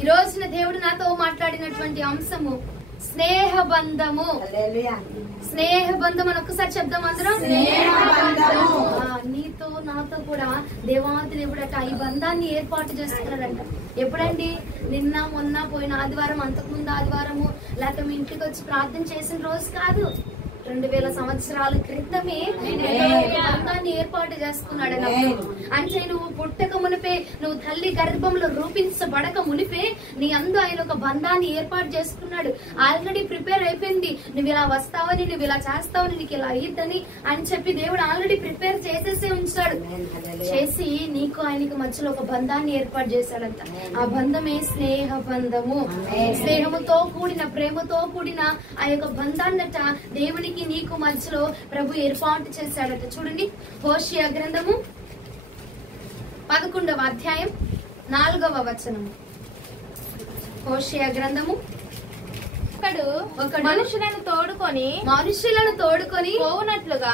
ఈ రోజున దేవుడు నాతో మాట్లాడినటువంటి అంశము స్నేహబంధము. స్నేహబంధం అని ఒక్కసారి చెప్దాం అందరం. నీతో నాతో కూడా దేవాది దేవుడట ఈ బంధాన్ని ఏర్పాటు చేసుకున్నాడంట. ఎప్పుడండి? నిన్న మొన్న పోయిన ఆదివారం, అంతకుముందు ఆదివారము, లేక మీ ఇంటికి వచ్చి ప్రార్థన చేసిన రోజు కాదు. 2000 సంవత్సరాల క్రితమే బంధాన్ని ఏర్పాటు చేసుకున్నాడు. అంటే నువ్వు పుట్టక మునిపే, నువ్వు తల్లి గర్భంలో రూపించబడక మునిపే నీ అందు ఆయన ఒక బంధాన్ని ఏర్పాటు చేసుకున్నాడు. ఆల్రెడీ ప్రిపేర్ అయిపోయింది. నువ్వు ఇలా వస్తావని, నువ్వు ఇలా చేస్తావని, నీకు ఇలా అయ్యిద్దని అని చెప్పి దేవుడు ఆల్రెడీ ప్రిపేర్ చేసేసే ఉంచాడు. చేసి నీకు ఆయనకి మధ్యలో ఒక బంధాన్ని ఏర్పాటు చేశాడంట. ఆ బంధమే స్నేహ బంధము. స్నేహముతో కూడిన, ప్రేమతో కూడిన ఆ యొక్క బంధాన్నట దేవునికి నీకు మధ్యలో ప్రభు ఏర్పాటు చేశాడట. చూడండి, హోషేయ గ్రంథము 11వ అధ్యాయం 4వ వచనము. హోషేయ గ్రంథము ఒకడు మనుషులను తోడుకొని పోవునట్లుగా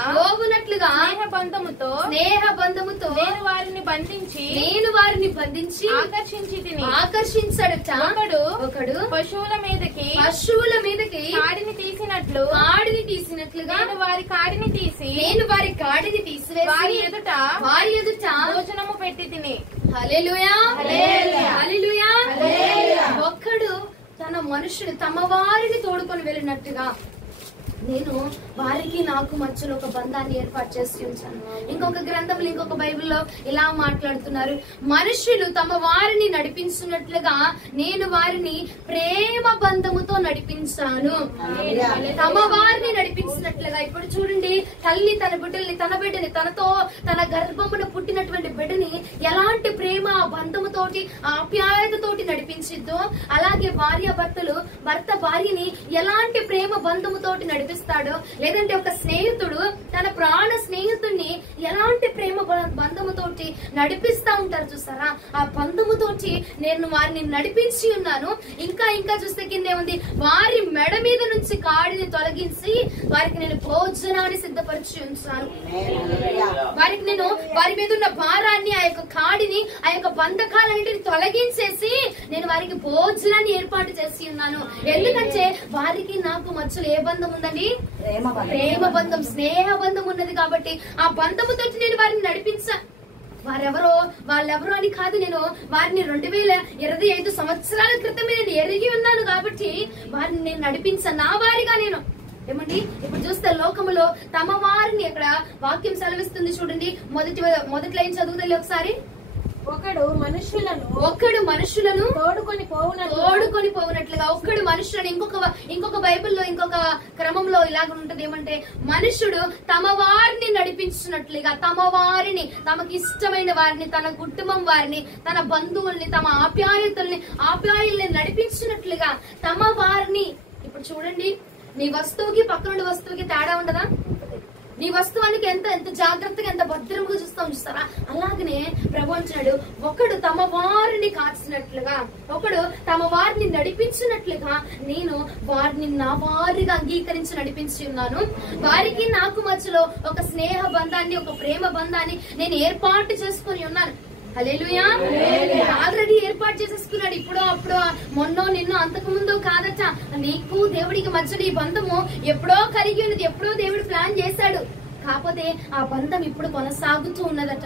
స్నేహబంధముతో నేను వారిని బంధించి ఆకర్షించాడట. ఒకడు పశువుల మీదకి కాడిని తీసినట్లుగా నేను వారి కాడిని తీసి వారి ఎదుట భోజనము పెట్టి తిని. హల్లెలూయా, హల్లెలూయా. ఒక్కడు తమ వారిని తోడుకొని వెళ్ళినట్టుగా నేను వారికి నాకు మధ్యలో ఒక బంధాన్ని ఏర్పాటు చేసి ఉంచాను. ఇంకొక గ్రంథంలో, ఇంకొక బైబిల్లో ఇలా మాట్లాడుతున్నారు, మనుషులు తమ వారిని నడిపించినట్లుగా నేను వారిని ప్రేమ బంధముతో నడిపించాను. తమ వారిని నడిపించినట్లుగా. ఇప్పుడు చూడండి, తల్లి తన బిడ్డని తనతో తన గర్భమున పుట్టినటువంటి బిడ్డని ఎలాంటి ప్రేమ బంధముతోటి, ఆప్యాయతతోటి నడిపించిద్దో, అలాగే భర్త భార్యని ఎలాంటి ప్రేమ బంధముతోటి నడిపిస్తాడో, లేదంటే ఒక స్నేహితుడు తన ప్రాణ స్నేహితుడిని ఎలాంటి ప్రేమ బంధముతోటి నడిపిస్తా ఉంటారు చూసారా? ఆ బంధముతోటి నేను వారిని నడిపించి ఉన్నాను. ఇంకా చూస్తే కిందే ఉంది, వారి మెడ మీద నుంచి కాడిని తొలగించి వారికి నేను భోజనాన్ని సిద్ధపరిచి ఉంచాను. వారికి నేను వారి మీద ఉన్న భారాన్ని, ఆ యొక్క కాడిని, ఆ యొక్క బంధకాలన్నింటిని తొలగించేసి నేను వారికి భోజనాన్ని ఏర్పాటు చేసి ఉన్నాను. ఎందుకంటే వారికి నాకు మధ్యలో ఏ బంధం ఉందండి? ప్రేమ బంధం, స్నేహ బంధం ఉన్నది. కాబట్టి ఆ బంధముతో నేను వారిని నడిపించా. వాళ్ళెవరో అని కాదు, నేను వారిని 2025 సంవత్సరాల క్రితమే నేను ఎరిగి ఉన్నాను. కాబట్టి వారిని నేను నడిపించాను, నా వారిగా నేను. ఏమండి, ఇప్పుడు చూస్తే లోకములో తమ వారిని, అక్కడ వాక్యం సెలవిస్తుంది చూడండి, మొదటి లైన్ చదువుతుంది ఒకసారి. ఒకడు మనుషులను తోడుకొని పోవునట్లుగా. ఒక్కడు మనుషులను, ఇంకొక బైబిల్లో ఇంకొక క్రమంలో ఇలాగ ఉంటది, ఏమంటే మనుషుడు తమ వారిని నడిపించినట్లుగా, తమ వారిని, తమకి ఇష్టమైన వారిని, తన కుటుంబం వారిని, తన బంధువుల్ని, తమ ఆప్యాయుల్ని నడిపించినట్లుగా తమ వారిని. ఇప్పుడు చూడండి, నీ వస్తువుకి పక్కనుండి వస్తువుకి తేడా ఉండదా? నీ వస్తువానికి ఎంత జాగ్రత్తగా, ఎంత భద్రంగా చూస్తారా? అలాగనే ప్రభు అంటున్నాడు, ఒకడు తమ వారిని కాచినట్లుగా, ఒకడు తమ వారిని నడిపించినట్లుగా నేను వారిని నా వారిగా అంగీకరించి నడిపించి ఉన్నాను. వారికి నాకు మధ్యలో ఒక స్నేహ బంధాన్ని, ఒక ప్రేమ బంధాన్ని నేను ఏర్పాటు చేసుకుని ఉన్నాను. హల్లెలూయా. ఆల్రెడీ ఏర్పాటు చేసేసుకున్నాడు. ఇప్పుడో అప్పుడో, మొన్నో నిన్నో, అంతకు ముందు కాదట. నీకు దేవుడికి మధ్యలో ఈ బంధము ఎప్పుడో కలిగి ఉన్నది, ఎప్పుడో దేవుడు ప్లాన్ చేశాడు. కాకపోతే ఆ బంధం ఇప్పుడు కొనసాగుతూ ఉన్నదట.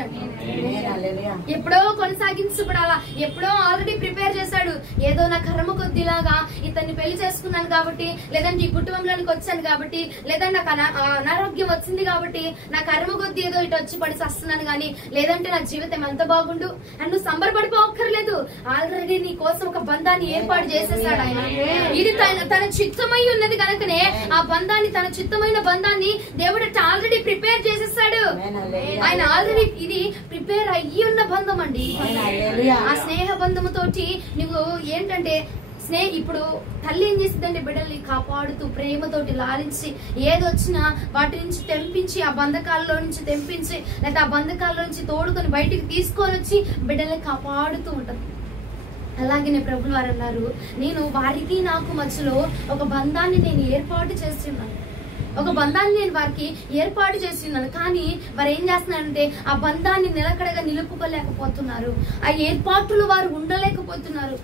ఎప్పుడో కొనసాగించబడాలా, ఎప్పుడో ఆల్రెడీ ప్రిపేర్ చేశాడు. ఏదో నా కర్మ కొద్దిలాగా ఇతన్ని పెళ్లి చేసుకున్నాను కాబట్టి, లేదంటే ఈ కుటుంబంలోనికి వచ్చాను కాబట్టి, లేదంటే నాకు అనారోగ్యం వచ్చింది కాబట్టి నా కర్మ కొద్ది ఏదో ఇటు వచ్చి పడి వస్తున్నాను గానీ, లేదంటే నా జీవితం ఎంత బాగుండు అని నువ్వు సంబరపడిపోక్కర్లేదు. ఆల్రెడీ నీ కోసం ఒక బంధాన్ని ఏర్పాటు చేసేసాడు ఆయన. ఇది తన చిత్తమై ఉన్నది కనుకనే ఆ బంధాన్ని, తన చిత్తమైన బంధాన్ని దేవుడు ఆల్రెడీ ప్రిపేర్ చేసేసాడు. ఆయన ఆల్రెడీ ఇది ప్రిపేర్ అయ్యి ఉన్న బంధం అండి. ఆ స్నేహ బంధముతోటి నువ్వు ఏంటంటే ఇప్పుడు తల్లి ఏం చేస్తుందంటే బిడ్డల్ని కాపాడుతూ ప్రేమతోటి లాలించి, ఏదొచ్చినా వాటి నుంచి తెంపించి, ఆ బంధకాల్లో నుంచి తెంపించి, లేదా ఆ బంధకాల్లో నుంచి తోడుకొని బయటికి తీసుకొని వచ్చి బిడ్డల్ని కాపాడుతూ ఉంటుంది. అలాగే ప్రభువు వారు అన్నారు, నేను వారికి నాకు మధ్యలో ఒక బంధాన్ని నేను ఏర్పాటు చేస్తున్నాను. ఒక బంధాన్ని నేను వారికి ఏర్పాటు చేస్తున్నాను. కానీ వారు ఏం చేస్తున్నారంటే ఆ బంధాన్ని నిలకడగా నిలుపుకోలేకపోతున్నారు. ఆ ఏర్పాట్లు వారు ఉండలేకపోతున్నారు.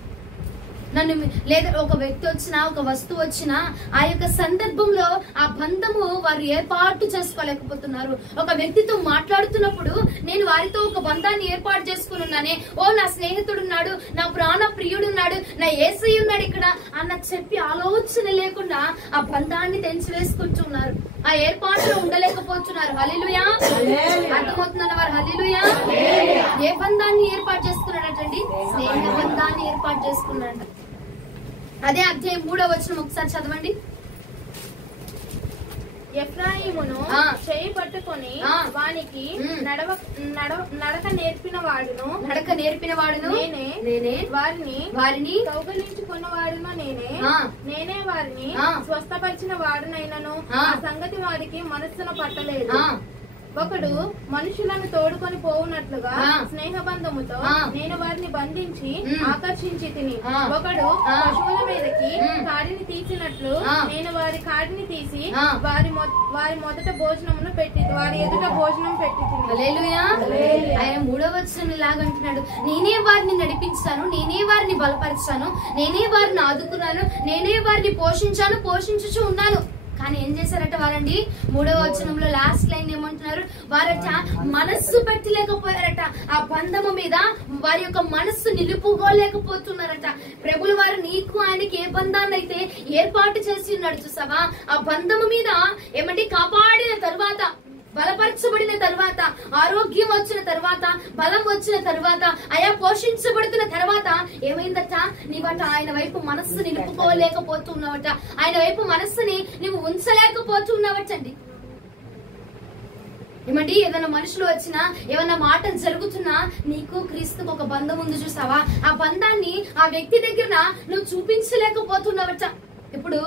నన్ను లేదా ఒక వ్యక్తి వచ్చినా ఒక వస్తువు వచ్చినా ఆ యొక్క సందర్భంలో ఆ బంధము వారు ఏర్పాటు చేసుకోలేకపోతున్నారు. ఒక వ్యక్తితో మాట్లాడుతున్నప్పుడు నేను వారితో ఒక బంధాన్ని ఏర్పాటు చేసుకుని ఉన్నానే, ఓ నా స్నేహితుడు ఉన్నాడు, నా ప్రాణ ప్రియుడు ఉన్నాడు, నా యేసయ్య ఉన్నాడు ఇక్కడ అన్న చెప్పి ఆలోచన లేకుండా ఆ బంధాన్ని తెంచివేసుకుంటున్నారు. ఆ ఏర్పాటులో ఉండలేకపోతున్నారు. హల్లెలూయా. అర్థమవుతుందన్న వారు హల్లెలూయా. ఏ బంధాన్ని ఏర్పాటు చేసుకున్నాడటండి? స్నేహ బంధాన్ని ఏర్పాటు చేసుకున్నాడు. అదే అధ్యాయం 3వ వచనం ఒకసారి చదవండి. ఎఫ్రాయిమును చేయి పట్టుకొని వానికి నడక నేర్పిన వాడును నేనే వారిని కౌగలించుకున్న వాడును నేనే వారిని స్వస్థపరిచిన వాడునైనను ఆ సంగతి వారికి మనస్సును పట్టలేదు. ఒకడు మనుషులను తోడుకొని పోవునట్లుగా స్నేహబంధముతో నేను వారిని బంధించి ఆకర్షించి తిని, ఒకడు పశువుల మీదకి కాడిని తీసినట్లు నేను వారి కాడిని తీసి వారి మొదట భోజనమును పెట్టి వారి ఎదుట భోజనం పెట్టి తిని. హల్లెలూయా. ఆయన 3వ వచనం ఇలాగంటున్నాడు, నేనే వారిని నడిపించాను, నేనే వారిని బలపరిచాను, నేనే వారిని ఆదుకున్నాను, నేనే వారిని పోషించుచు ఉన్నాను. కానీ ఏం చేశారట వారండి? 3వ వచనంలో లాస్ట్ లైన్ ఏమంటున్నారు? వారట మనస్సు పెట్టలేకపోయారట. ఆ బంధము మీద వారి యొక్క మనస్సు నిలుపుకోలేకపోతున్నారట. ప్రభుల వారు నీకు ఆయనకి ఏ బంధాన్ని అయితే ఏర్పాటు చేసి ఉన్నాడు చూసావా, ఆ బంధము మీద ఏమంటే కాపాడిన తర్వాత, బలపరచబడిన తర్వాత, ఆరోగ్యం వచ్చిన తర్వాత, బలం వచ్చిన తర్వాత, అయా పోషించబడుతున్న తర్వాత ఏమైందట? నీవట ఆయన వైపు మనస్సు నిలుపుకోలేకపోతున్నావట. ఆయన వైపు మనస్సుని నువ్వు ఉంచలేకపోతున్నావటండి. ఏమండి, ఏదైనా మనుషులు వచ్చినా, ఏమన్నా మాటలు జరుగుతున్నా, నీకు క్రీస్తుకు ఒక బంధం ఉంది చూసావా, ఆ బంధాన్ని ఆ వ్యక్తి దగ్గర నువ్వు చూపించలేకపోతున్నావట. ఇప్పుడు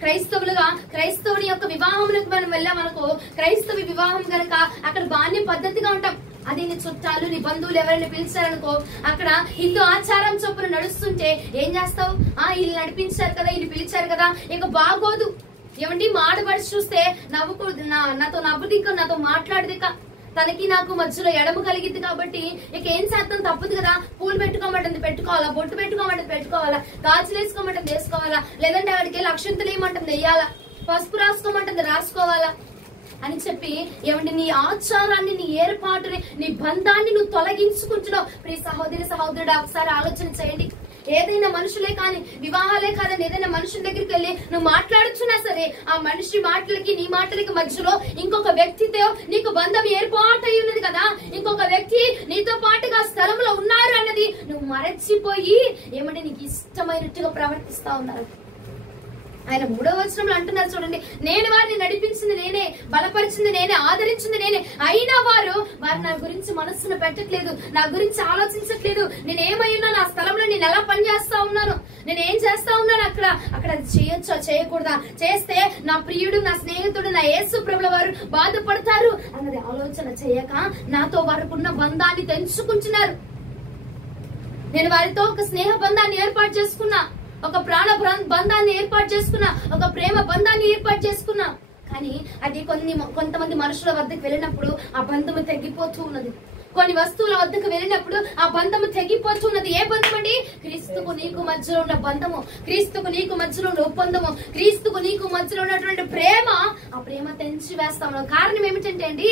క్రైస్తవుని యొక్క వివాహంలోకి మనం వెళ్ళామనుకో, క్రైస్తవ వివాహం గనక అక్కడ బాగానే పద్ధతిగా ఉంటాం. అది నీ చుట్టాలు, నీ బంధువులు ఎవరైనా పిలిచారనుకో, అక్కడ హిందూ ఆచారం చొప్పున నడుస్తుంటే ఏం చేస్తావు? వీళ్ళు నడిపించారు కదా, వీళ్ళు పిలిచారు కదా, ఇంకా బాగోదు. ఏమండి, మాడబడి చూస్తే నవ్వుకూడదు, నాతో నవ్వుదిక, నాతో మాట్లాడదిక, తనకి నాకు మధ్యలో ఎడమ కలిగింది కాబట్టి ఇక ఏం చేద్దాం, తప్పదు కదా. పూలు పెట్టుకోమంటుంది పెట్టుకోవాలా, బొట్టు పెట్టుకోమంటుంది పెట్టుకోవాలా, గాజులు వేసుకోమంటుంది వేసుకోవాలా, లేదంటే అక్కడికి వెళ్ళి అక్షంతలు ఏమంటుంది వేయాలా, పసుపు రాసుకోమంటుంది రాసుకోవాలా అని చెప్పి ఏమంటే నీ ఆచారాన్ని, నీ ఏర్పాటుని, నీ బంధాన్ని నువ్వు తొలగించుకుంటున్నావు. ప్రియ సహోదరుడు ఒకసారి ఆలోచన చేయండి. ఏదైనా మనుషులే కానీ, వివాహాలే కాదని ఏదైనా మనుషుల దగ్గరికి వెళ్ళి నువ్వు మాట్లాడుతున్నా సరే, ఆ మనిషి మాటలకి నీ మాటలకి మధ్యలో ఇంకొక వ్యక్తితో నీకు బంధం ఏర్పాటు ఉన్నది కదా, ఇంకొక వ్యక్తి నీతో పాటుగా స్థలంలో ఉన్నారు అన్నది నువ్వు మరచిపోయి ఏమంటే నీకు ఇష్టమైనట్టుగా ప్రవర్తిస్తా ఉన్నారు. ఆయన 3వ వచనంలో అంటున్నారు చూడండి, నేను వారిని నడిపించింది నేనే, బలపరిచింది నేనే, ఆదరించింది నేనే, అయినా వారు నా గురించి మనస్సును పెట్టట్లేదు, నా గురించి ఆలోచించట్లేదు. నేనేమైనా నా స్థలంలో నేను ఎలా పనిచేస్తా ఉన్నాను, నేను ఏం చేస్తా ఉన్నాను, అక్కడ అది చేయొచ్చా చేయకూడదా, చేస్తే నా ప్రియుడు, నా స్నేహితుడు, నా యేసు ప్రభుల వారు బాధపడతారు అన్నది ఆలోచన చేయక నాతో వారికున్న బంధాన్ని తెంచుకుంటున్నారు. నేను వారితో ఒక స్నేహ బంధాన్ని ఏర్పాటు చేసుకున్నా, ఒక ప్రాణ బంధాన్ని ఏర్పాటు చేసుకున్నా, ఒక ప్రేమ బంధాన్ని ఏర్పాటు చేసుకున్నా. కానీ అది కొంతమంది మనుషుల వద్దకు వెళ్ళినప్పుడు ఆ బంధము తగ్గిపోతూ ఉన్నది. కొన్ని వస్తువుల వద్దకు వెళ్ళినప్పుడు ఆ బంధము తెగిపోతున్నది. ఏ బంధం అండి? క్రీస్తుకు నీకు మధ్యలో ఉన్న బంధము, క్రీస్తుకు నీకు మధ్యలో ఉన్న ఒప్పందము, క్రీస్తుకు నీకు మధ్యలో ఉన్నటువంటి ప్రేమ, ఆ ప్రేమ తెంచి వేస్తాము. కారణం ఏమిటంటే అండి,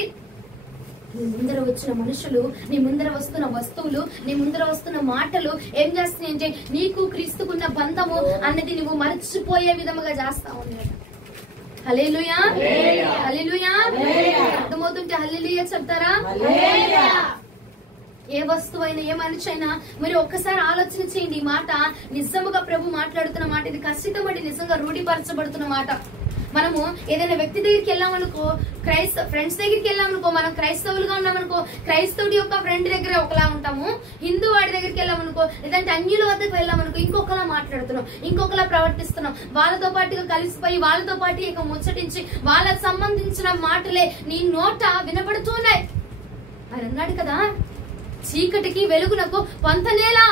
నీ ముందర వచ్చిన మనుషులు, నీ ముందర వస్తున్న వస్తువులు, నీ ముందర వస్తున్న మాటలు ఏం చేస్తున్నాయి అంటే నీకు క్రీస్తుకున్న బంధము అన్నది నువ్వు మర్చిపోయే విధముగా చేస్తా ఉన్నాడు. హల్లెలూయా, హల్లెలూయా. అర్థమవుతుంటే హల్లెలూయా చెప్తారా? ఏ వస్తువైనా, ఏ మనిషి అయినా మీరు ఒక్కసారి ఆలోచన చేయండి. ఈ మాట నిజముగా ప్రభు మాట్లాడుతున్న మాట, ఇది ఖచ్చితమడి నిజంగా రూఢీపరచబడుతున్న మాట. మనము ఏదైనా వ్యక్తి దగ్గరికి వెళ్ళామనుకో, ఫ్రెండ్స్ దగ్గరికి వెళ్ళామనుకో, మనం క్రైస్తవులుగా ఉన్నామనుకో, క్రైస్తవుడి యొక్క ఫ్రెండ్ దగ్గర ఒకలా ఉంటాము, హిందూ వాడి దగ్గరికి వెళ్ళామనుకో, లేదంటే అన్యుల వద్దకు వెళ్ళామనుకో, ఇంకొకలా మాట్లాడుతున్నాం, ఇంకొకలా ప్రవర్తిస్తున్నాం, వాళ్ళతో పాటుగా కలిసిపోయి వాళ్ళతో పాటు ఇక ముచ్చటించి వాళ్ళకి సంబంధించిన మాటలే నీ నోట వినబడుతున్నాయి. ఆయన అన్నాడు కదా, చీకటికి వెలుగునకు పొంతనేలా,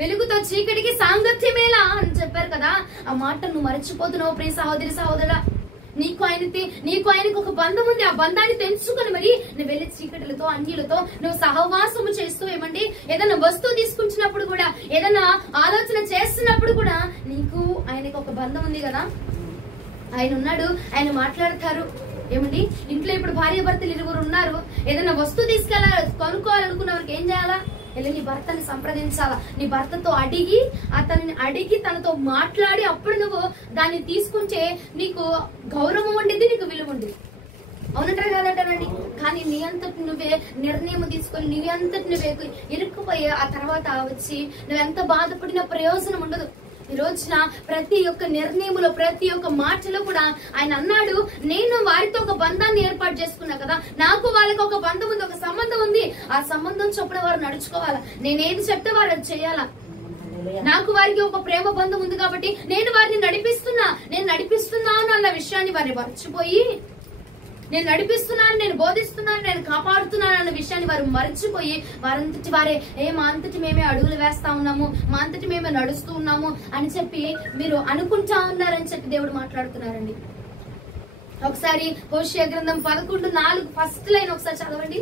వెలుగుతో చీకటికి సాంగత్యమేలా అని చెప్పారు కదా. ఆ మాట నువ్వు మరచిపోతున్నావు ప్రియ సహోదరా. నీకు ఆయనకు ఒక బంధం ఉంది. ఆ బంధాన్ని తెంచుకొని మరి నువ్వు వెళ్ళి చీకటిలతో, అన్యులతో నువ్వు సహవాసము చేస్తూ ఏమండి, ఏదైనా వస్తువు తీసుకుంటున్నప్పుడు కూడా, ఏదైనా ఆలోచన చేస్తూ చేస్తున్నప్పుడు కూడా నీకు ఆయనకు ఒక బంధం ఉంది కదా, ఆయన ఉన్నాడు, ఆయన మాట్లాడతారు. ఏమండి, ఇంట్లో ఇప్పుడు భార్య భర్తలు 2 ఉన్నారు, ఏదైనా వస్తువు కొనుక్కోవాలనుకున్న వారికి ఏం చేయాలా? వెళ్ళి నీ భర్తని సంప్రదించాలా, నీ భర్తతో అడిగి తనతో మాట్లాడి అప్పుడు నువ్వు దాన్ని తీసుకుంటే నీకు గౌరవం ఉండేది, నీకు విలువ ఉండేది. అవునంటారు కదంటారండి. కానీ నీ అంతటి నువ్వే నిర్ణయం తీసుకొని నీ అంతటి నువ్వే ఇరుక్కుపోయి ఆ తర్వాత వచ్చి నువ్వెంత బాధపడిన ప్రయోజనం ఉండదు. ఈ రోజున ప్రతి ఒక్క నిర్ణయంలో, ప్రతి ఒక్క మాటలో కూడా ఆయన అన్నాడు, నేను వారితో ఒక బంధాన్ని ఏర్పాటు చేసుకున్నా కదా, నాకు వాళ్ళకి ఒక బంధం ఉంది, ఒక సంబంధం ఉంది. ఆ సంబంధం చొప్పున వారు నడుచుకోవాలా, నేనేది చెప్తే వారు అది చేయాలా. నాకు వారికి ఒక ప్రేమ బంధం ఉంది కాబట్టి నేను వారిని నడిపిస్తున్నాను అన్న విషయాన్ని వారిని మర్చిపోయి, నేను నడిపిస్తున్నాను, నేను బోధిస్తున్నాను, నేను కాపాడుతున్నాను అన్న విషయాన్ని వారు మర్చిపోయి వారంతటి వారే మా అంతటి మేమే అడుగులు వేస్తా ఉన్నాము, మా అంతటి మేమే నడుస్తూ ఉన్నాము అని చెప్పి మీరు అనుకుంటా ఉన్నారని చెప్పి దేవుడు మాట్లాడుతున్నారండి. ఒకసారి హోషేయ గ్రంథం 11:4 ఫస్ట్ లైన్ ఒకసారి చదవండి.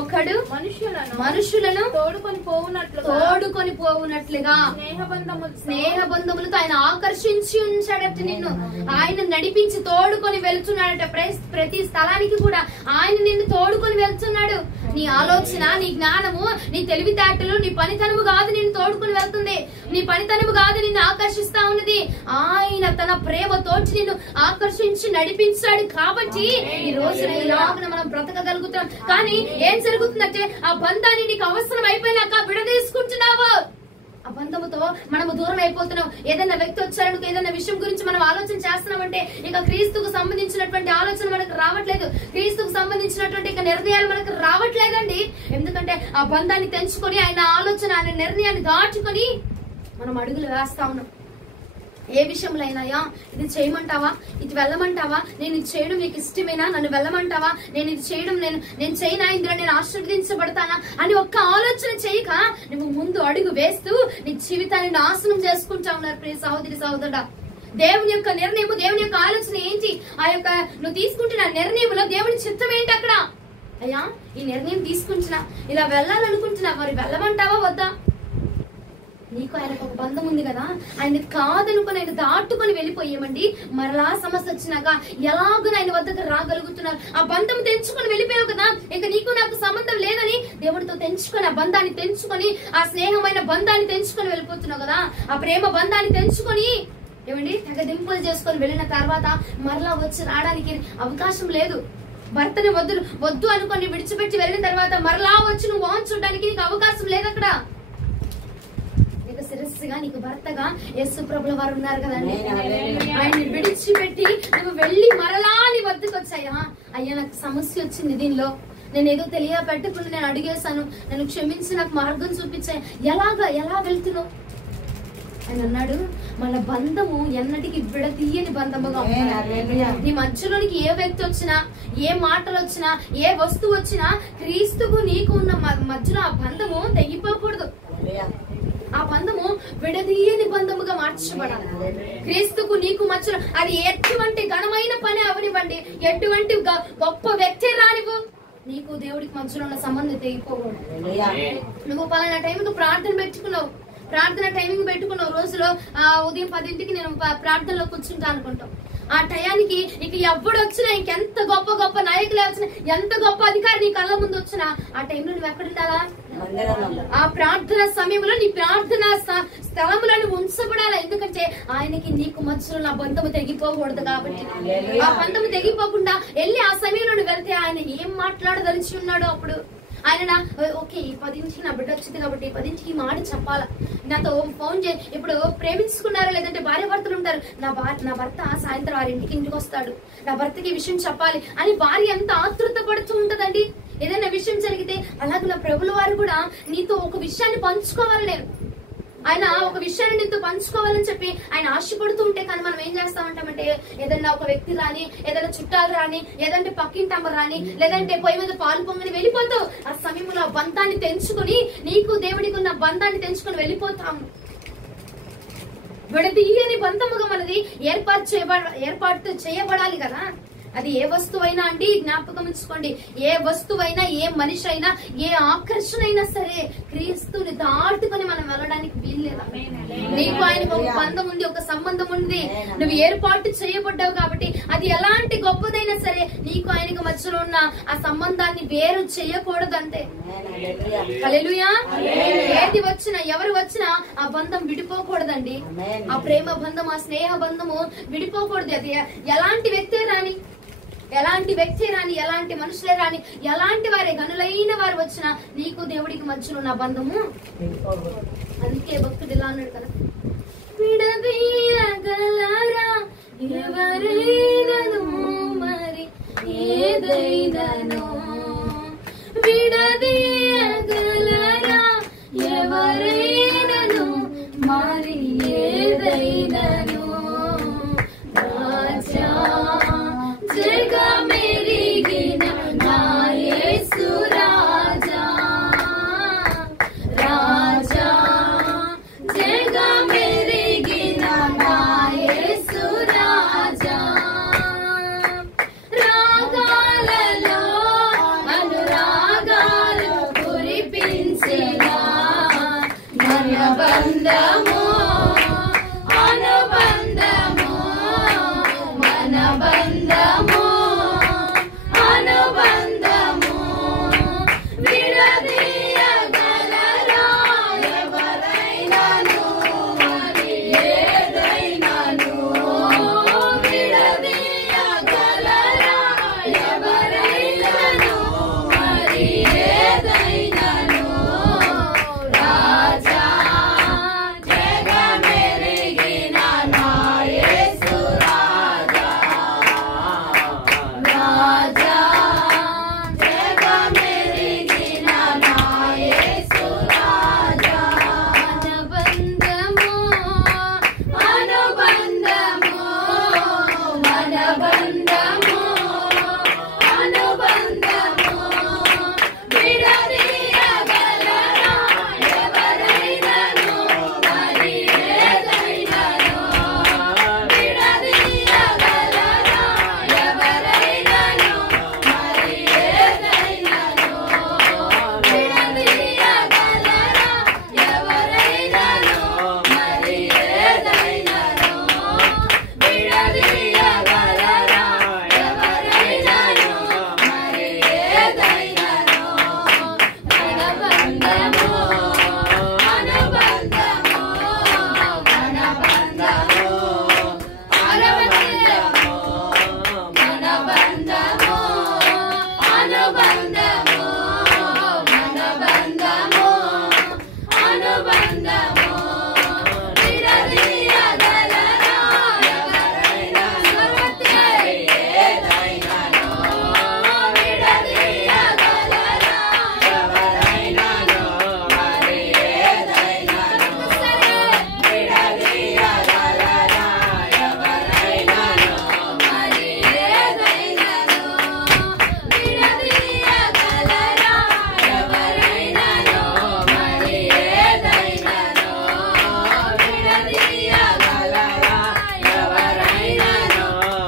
ఒకడు మనుషులను తోడుకొని పోవునట్లుగా స్నేహబంధములతో ఆయన ఆకర్షించి ఉంచాడట. నిన్ను ఆయన నడిపించి తోడుకొని వెళ్తున్నాడట. ప్రతి స్థలానికి కూడా ఆయన నిన్ను తోడుకొని వెళ్తున్నాడు. నీ ఆలోచన, నీ జ్ఞానము, నీ తెలివితేటలు, నీ పనితనము కాదు నిన్ను తోడుకొని వెళ్తుంది, నీ పనితనము కాదు నిన్ను ఆకర్షిస్తా ఉన్నది. ఆయన తన ప్రేమతోటి నిన్ను ఆకర్షించి నడిపించాడు కాబట్టి ఈ రోజు ఇలాగ మనం బ్రతకగలుగుతాం. కానీ ఏం జరుగుతుందంటే ఆ బంధాన్ని నీకు అవసరం అయిపోయినాక విడదీసుకుంటున్నావు. ఆ బంధముతో మనము దూరం అయిపోతున్నాం. ఏదైనా వ్యక్తి వచ్చారనుకో, ఏదైనా విషయం గురించి మనం ఆలోచన చేస్తున్నామంటే ఇక క్రీస్తుకు సంబంధించినటువంటి ఆలోచన మనకు రావట్లేదు, క్రీస్తుకు సంబంధించినటువంటి ఇక నిర్ణయాలు మనకు రావట్లేదండి. ఎందుకంటే ఆ బంధాన్ని తెంచుకొని ఆయన ఆలోచన, ఆయన నిర్ణయాన్ని దాటుకొని మనం అడుగులు వేస్తా ఉన్నాం. ఏ విషయంలో అయినాయా, ఇది చేయమంటావా, ఇది వెళ్ళమంటావా, నేను ఇది చేయడం నీకు ఇష్టమేనా, నన్ను వెళ్ళమంటావా, నేను ఇది చేయడం నేను చేయనా, ఇందులో నేను ఆశీర్వదించబడతానా అని ఒక్క ఆలోచన చేయక నువ్వు ముందు అడుగు వేస్తూ నీ జీవితాన్ని నాశనం చేసుకుంటా ఉన్నారు. ప్రియ సహోదరి సహోదరుడా, దేవుని యొక్క నిర్ణయం, దేవుని యొక్క ఆలోచన ఏంటి, ఆ యొక్క నువ్వు తీసుకుంటున్న నిర్ణయంలో దేవుని చిత్తం ఏంటి అక్కడ? అయ్యా ఈ నిర్ణయం తీసుకుంటున్నా, ఇలా వెళ్ళాలనుకుంటున్నా, మరి వెళ్ళమంటావా వద్దా? నీకు ఆయనకు ఒక బంధం ఉంది కదా, ఆయన కాదనుకుని ఆయన దాటుకొని వెళ్ళిపోయామండి. మరలా సమస్య వచ్చినాక ఎలాగో ఆయన వద్దకు రాగలుగుతున్నారు. ఆ బంధం తెంచుకొని వెళ్ళిపోయావు కదా, ఇక నీకు నాకు సంబంధం లేదని దేవుడితో తెంచుకొని, ఆ బంధాన్ని తెంచుకొని, ఆ స్నేహమైన బంధాన్ని తెంచుకొని వెళ్ళిపోతున్నావు కదా, ఆ ప్రేమ బంధాన్ని తెంచుకొని ఏమండి తెగదింపులు చేసుకొని వెళ్ళిన తర్వాత మరలా వచ్చి రావడానికి అవకాశం లేదు. భర్తని వద్దు అనుకొని విడిచిపెట్టి వెళ్ళిన తర్వాత మరలా వచ్చి నువ్వు వాన్ చూడడానికి నీకు అవకాశం లేదు. అక్కడ శిరస్సుగా నీకు భర్తగా యేసు ప్రభుల వారు ఉన్నారు కదండి. ఆయన్ని విడిచిపెట్టి నువ్వు వెళ్ళి మరలా నీ వద్దకు వచ్చాయా, అయ్యా నాకు సమస్య వచ్చింది, దీనిలో నేను ఏదో తెలియ పెట్టుకుని నేను అడిగేశాను, నన్ను క్షమించి నాకు మార్గం చూపించాయి, ఎలా వెళ్తున్నావు? ఆయన అన్నాడు, మన బంధము ఎన్నటికి విడతీయని బంధముగా ఉంటుంది. నీ మధ్యలోనికి ఏ వ్యక్తి వచ్చినా, ఏ మాటలు వచ్చినా, ఏ వస్తువు వచ్చినా క్రీస్తుకు నీకు ఉన్న మధ్యలో ఆ బంధము తెగిపోకూడదు. ఆ బంధము విడదీయని బంధముగా మార్చబడాలి. క్రీస్తుకు నీకు మధ్యలో అది ఎటువంటి ఘనమైన పని అవనివ్వండి, ఎటువంటి గొప్ప వ్యక్తి రానివ్వు, నీకు దేవుడికి మధ్యలో ఉన్న సంబంధం తెగిపోకూడదు. నువ్వు పలానా టైంకి ప్రార్థన టైమింగ్ పెట్టుకున్నావు, రోజులో ఉదయం 10ంటికి నేను ప్రార్థనలో కూర్చుంటా అనుకుంటాం. ఆ టయానికి నీకు ఎవడు వచ్చినా, ఇంకెంత గొప్ప నాయకులే వచ్చినా, ఎంత గొప్ప అధికారి నీ కళ్ళ ముందు వచ్చినా ఆ టైంలో నువ్వు ఎక్కడుండాలా? ఆ ప్రార్థన సమయంలో నీ ప్రార్థన స్థలంలో నువ్వు ఉంచబడాలా. ఎందుకంటే ఆయనకి నీకు మధ్యలో నా బంధము తెగిపోకూడదు కాబట్టి. ఆ బంధము తెగిపోకుండా వెళ్ళి ఆ సమయంలో నువ్వు వెళ్తే ఆయన ఏం మాట్లాడదలిచి ఉన్నాడో అప్పుడు ఆయన ఓకే ఈ 10ంటికి నా బిడ్డ వచ్చింది కాబట్టి 10ంటికి మాట చెప్పాలా, నాతో ఫోన్ చేసి, ఇప్పుడు ప్రేమించుకున్నారా లేదంటే భార్య భర్తలు ఉంటారు, నా భర్త సాయంత్రం 6ంటికి ఇంటికి వస్తాడు, నా భర్తకి విషయం చెప్పాలి అని భార్య ఎంత ఆతృత పడుతూ ఉంటదండి. ఏదైనా విషయం జరిగితే అలాగే నా ప్రభుల వారు కూడా నీతో ఒక విషయాన్ని పంచుకోవాలి, నేను ఆయన ఒక విషయాన్ని నీతో పంచుకోవాలని చెప్పి ఆయన ఆశపడుతూ ఉంటే, కానీ మనం ఏం చేస్తామంటామంటే ఏదైనా ఒక వ్యక్తి రాని, ఏదైనా చుట్టాలు రాని, ఏదంటే పక్కింటమ్మ రాని, లేదంటే పొయ్యి మీద పాలు పొంగని వెళ్ళిపోతావు. ఆ సమయంలో ఆ బంధాన్ని తెంచుకొని, నీకు దేవుడికి ఉన్న బంధాన్ని తెంచుకొని వెళ్ళిపోతాము. విడదీయని బంధముగా మనది ఏర్పాటు చేయబడాలి కదా. అది ఏ వస్తువైనా అండి, జ్ఞాపకం ఉంచుకోండి, ఏ వస్తువైనా, ఏ మనిషి అయినా, ఏ ఆకర్షణ అయినా సరే క్రీస్తుని దాటుకొని మనం వెళ్ళడానికి వీల్లేదు. నీకు ఆయనకు ఒక బంధం ఉంది, ఒక సంబంధం ఉంది. నువ్వు ఏర్పాటు చేయబడ్డావు కాబట్టి అది ఎలాంటి గొప్పదైనా సరే నీకు ఆయనకు మధ్యలో ఉన్న ఆ సంబంధాన్ని వేరు చేయకూడదంతే. హల్లెలూయా. ఏది వచ్చినా ఎవరు వచ్చినా ఆ బంధం విడిపోకూడదండి. ఆ ప్రేమ బంధం, ఆ స్నేహ బంధము విడిపోకూడదు. అది ఎలాంటి వ్యక్తే రాని, ఎలాంటి వ్యక్తి రాని, ఎలాంటి మనుషులే రాని, ఎలాంటి వారే గనులైన వారు వచ్చినా నీకు దేవుడికి మధ్యలో ఉన్న బంధము. అందుకే భక్తుడు ఇలా అన్నాడు కదా, విడదీయగలరా ఎవరైనను మరి ఏదైనను, విడదీయగలరా ఎవరైనను మరి ఏదైనను, రాజా జగమెరిగిన నా యేసు రాజా, రాజా జగమెరిగిన నా యేసు రాజా, రాగాలలో అనురాగాలు కురిపించేలా మన బంధము, అనుబంధము, మన బంధము, అనుబంధము, విడదీయగలరా ఎవరైనాను మరి ఏదైనాను, విడదీయగలరా ఎవరైనాను మరి ఏదైనాను, రాజా జగమెరిగిన నా యేసు రాజా, రాజా జగమెరిగిన నా యేసు రాజా, అనుబంధము, అనుబంధము, మన బంధము, అనుబంధము, విడదీయగలరా ఎవరైనాను మరి ఏదైనాను, విడదీయగలరా ఎవరైనాను మరి ఏదైనాను, విడదీయగలరా ఎవరైనాను మరి ఏదైనాను, విడదీయగలరా ఎవరైనాను మరి ఏదైనాను, మన బంధము, అనుబంధము, మన బంధము, అనుబంధము, మన బంధము, అనుబంధము, మన బంధము, అనుబంధము, విడదీయగలరా ఎవరైనాను మరి ఏదైనాను, విడదీయగలరా ఎవరైనాను మరి ఏదైనాను, విడదీయగలరా ఎవరైనాను మరి ఏదైనాను, విడదీయగలరా ఎవరైనాను మరి ఏదైనాను, విడదీయగలరా ఎవరైనాను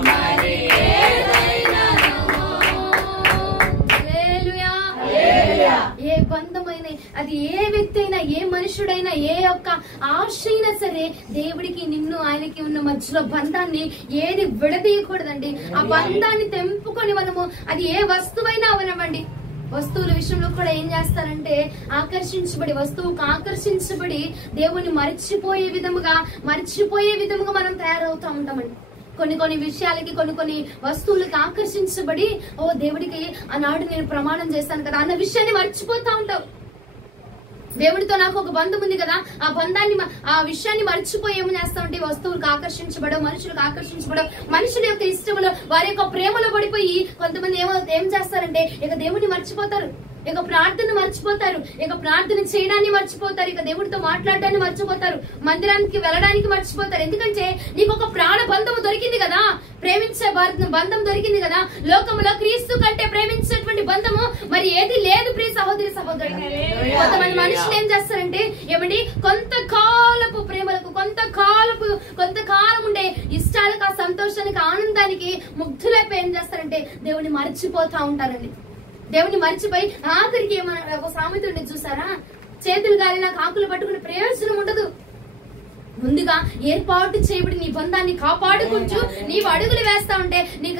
మరి ఏదైనాను. హల్లెలూయా. ఏ బంధమైన, అది ఏ వ్యక్తి అయినా, ఏ మనుషుడైనా, ఏ యొక్క ఆశ అయినా సరే దేవుడికి నిన్ను ఆయనకి ఉన్న మధ్యలో బంధాన్ని ఏది విడదీయకూడదండి. ఆ బంధాన్ని తెంపుకొని మనము, అది ఏ వస్తువైనా అవనివ్వండి. వస్తువుల విషయంలో కూడా ఏం చేస్తారంటే ఆకర్షించబడి, వస్తువుకు ఆకర్షించబడి దేవుని మర్చిపోయే విధముగా మనం తయారవుతూ ఉంటామండి. కొన్ని విషయాలకి, కొన్ని వస్తువులకి ఆకర్షించబడి, ఓ దేవుడికి ఆనాడు నేను ప్రమాణం చేస్తాను కదా అన్న విషయాన్ని మర్చిపోతా ఉంటావు. దేవుడితో నాకు ఒక బంధం ఉంది కదా, ఆ విషయాన్ని మర్చిపోయి ఏం చేస్తా ఉంటే వస్తువులకు ఆకర్షించబడవు, మనుషులకు ఆకర్షించబడవు, మనుషుల యొక్క ఇష్టములో, వారి యొక్క ప్రేమలో పడిపోయి కొంతమంది ఏం చేస్తారంటే ఇక దేవుడిని మర్చిపోతారు, ఇక ప్రార్థన మర్చిపోతారు, ఇక ప్రార్థన చేయడాన్ని మర్చిపోతారు, ఇక దేవుడితో మాట్లాడడాన్ని మర్చిపోతారు, మందిరానికి వెళ్ళడానికి మర్చిపోతారు. ఎందుకంటే నీకు ఒక ప్రాణ బంధము దొరికింది కదా, ప్రేమించే బంధం దొరికింది కదా. లోకంలో క్రీస్తు కంటే ప్రేమించేటువంటి బంధము మరి ఏది లేదు ప్రియ సహోదరి సహోదరుడు. కొంతమంది మనుషులు ఏం చేస్తారంటే ఏమండి, కొంతకాలపు ప్రేమలకు, కొంతకాలం ఉండే ఇష్టాలకు, ఆ సంతోషానికి, ఆనందానికి ముగ్ధులైపోయి ఏం చేస్తారంటే దేవుని మర్చిపోతా ఉంటారండి. దేవుని మర్చిపోయి ఆఖరికి ఏమన్నా ఒక సామెత ఉండే చూసారా, చేతులు గాలినా కాకులు పట్టుకునే ప్రయోజనం ఉండదు. ముందుగా ఏర్పాటు చేయబడి నీ బంధాన్ని కాపాడుకుంటూ నీవు అడుగులు వేస్తా ఉంటే నీకు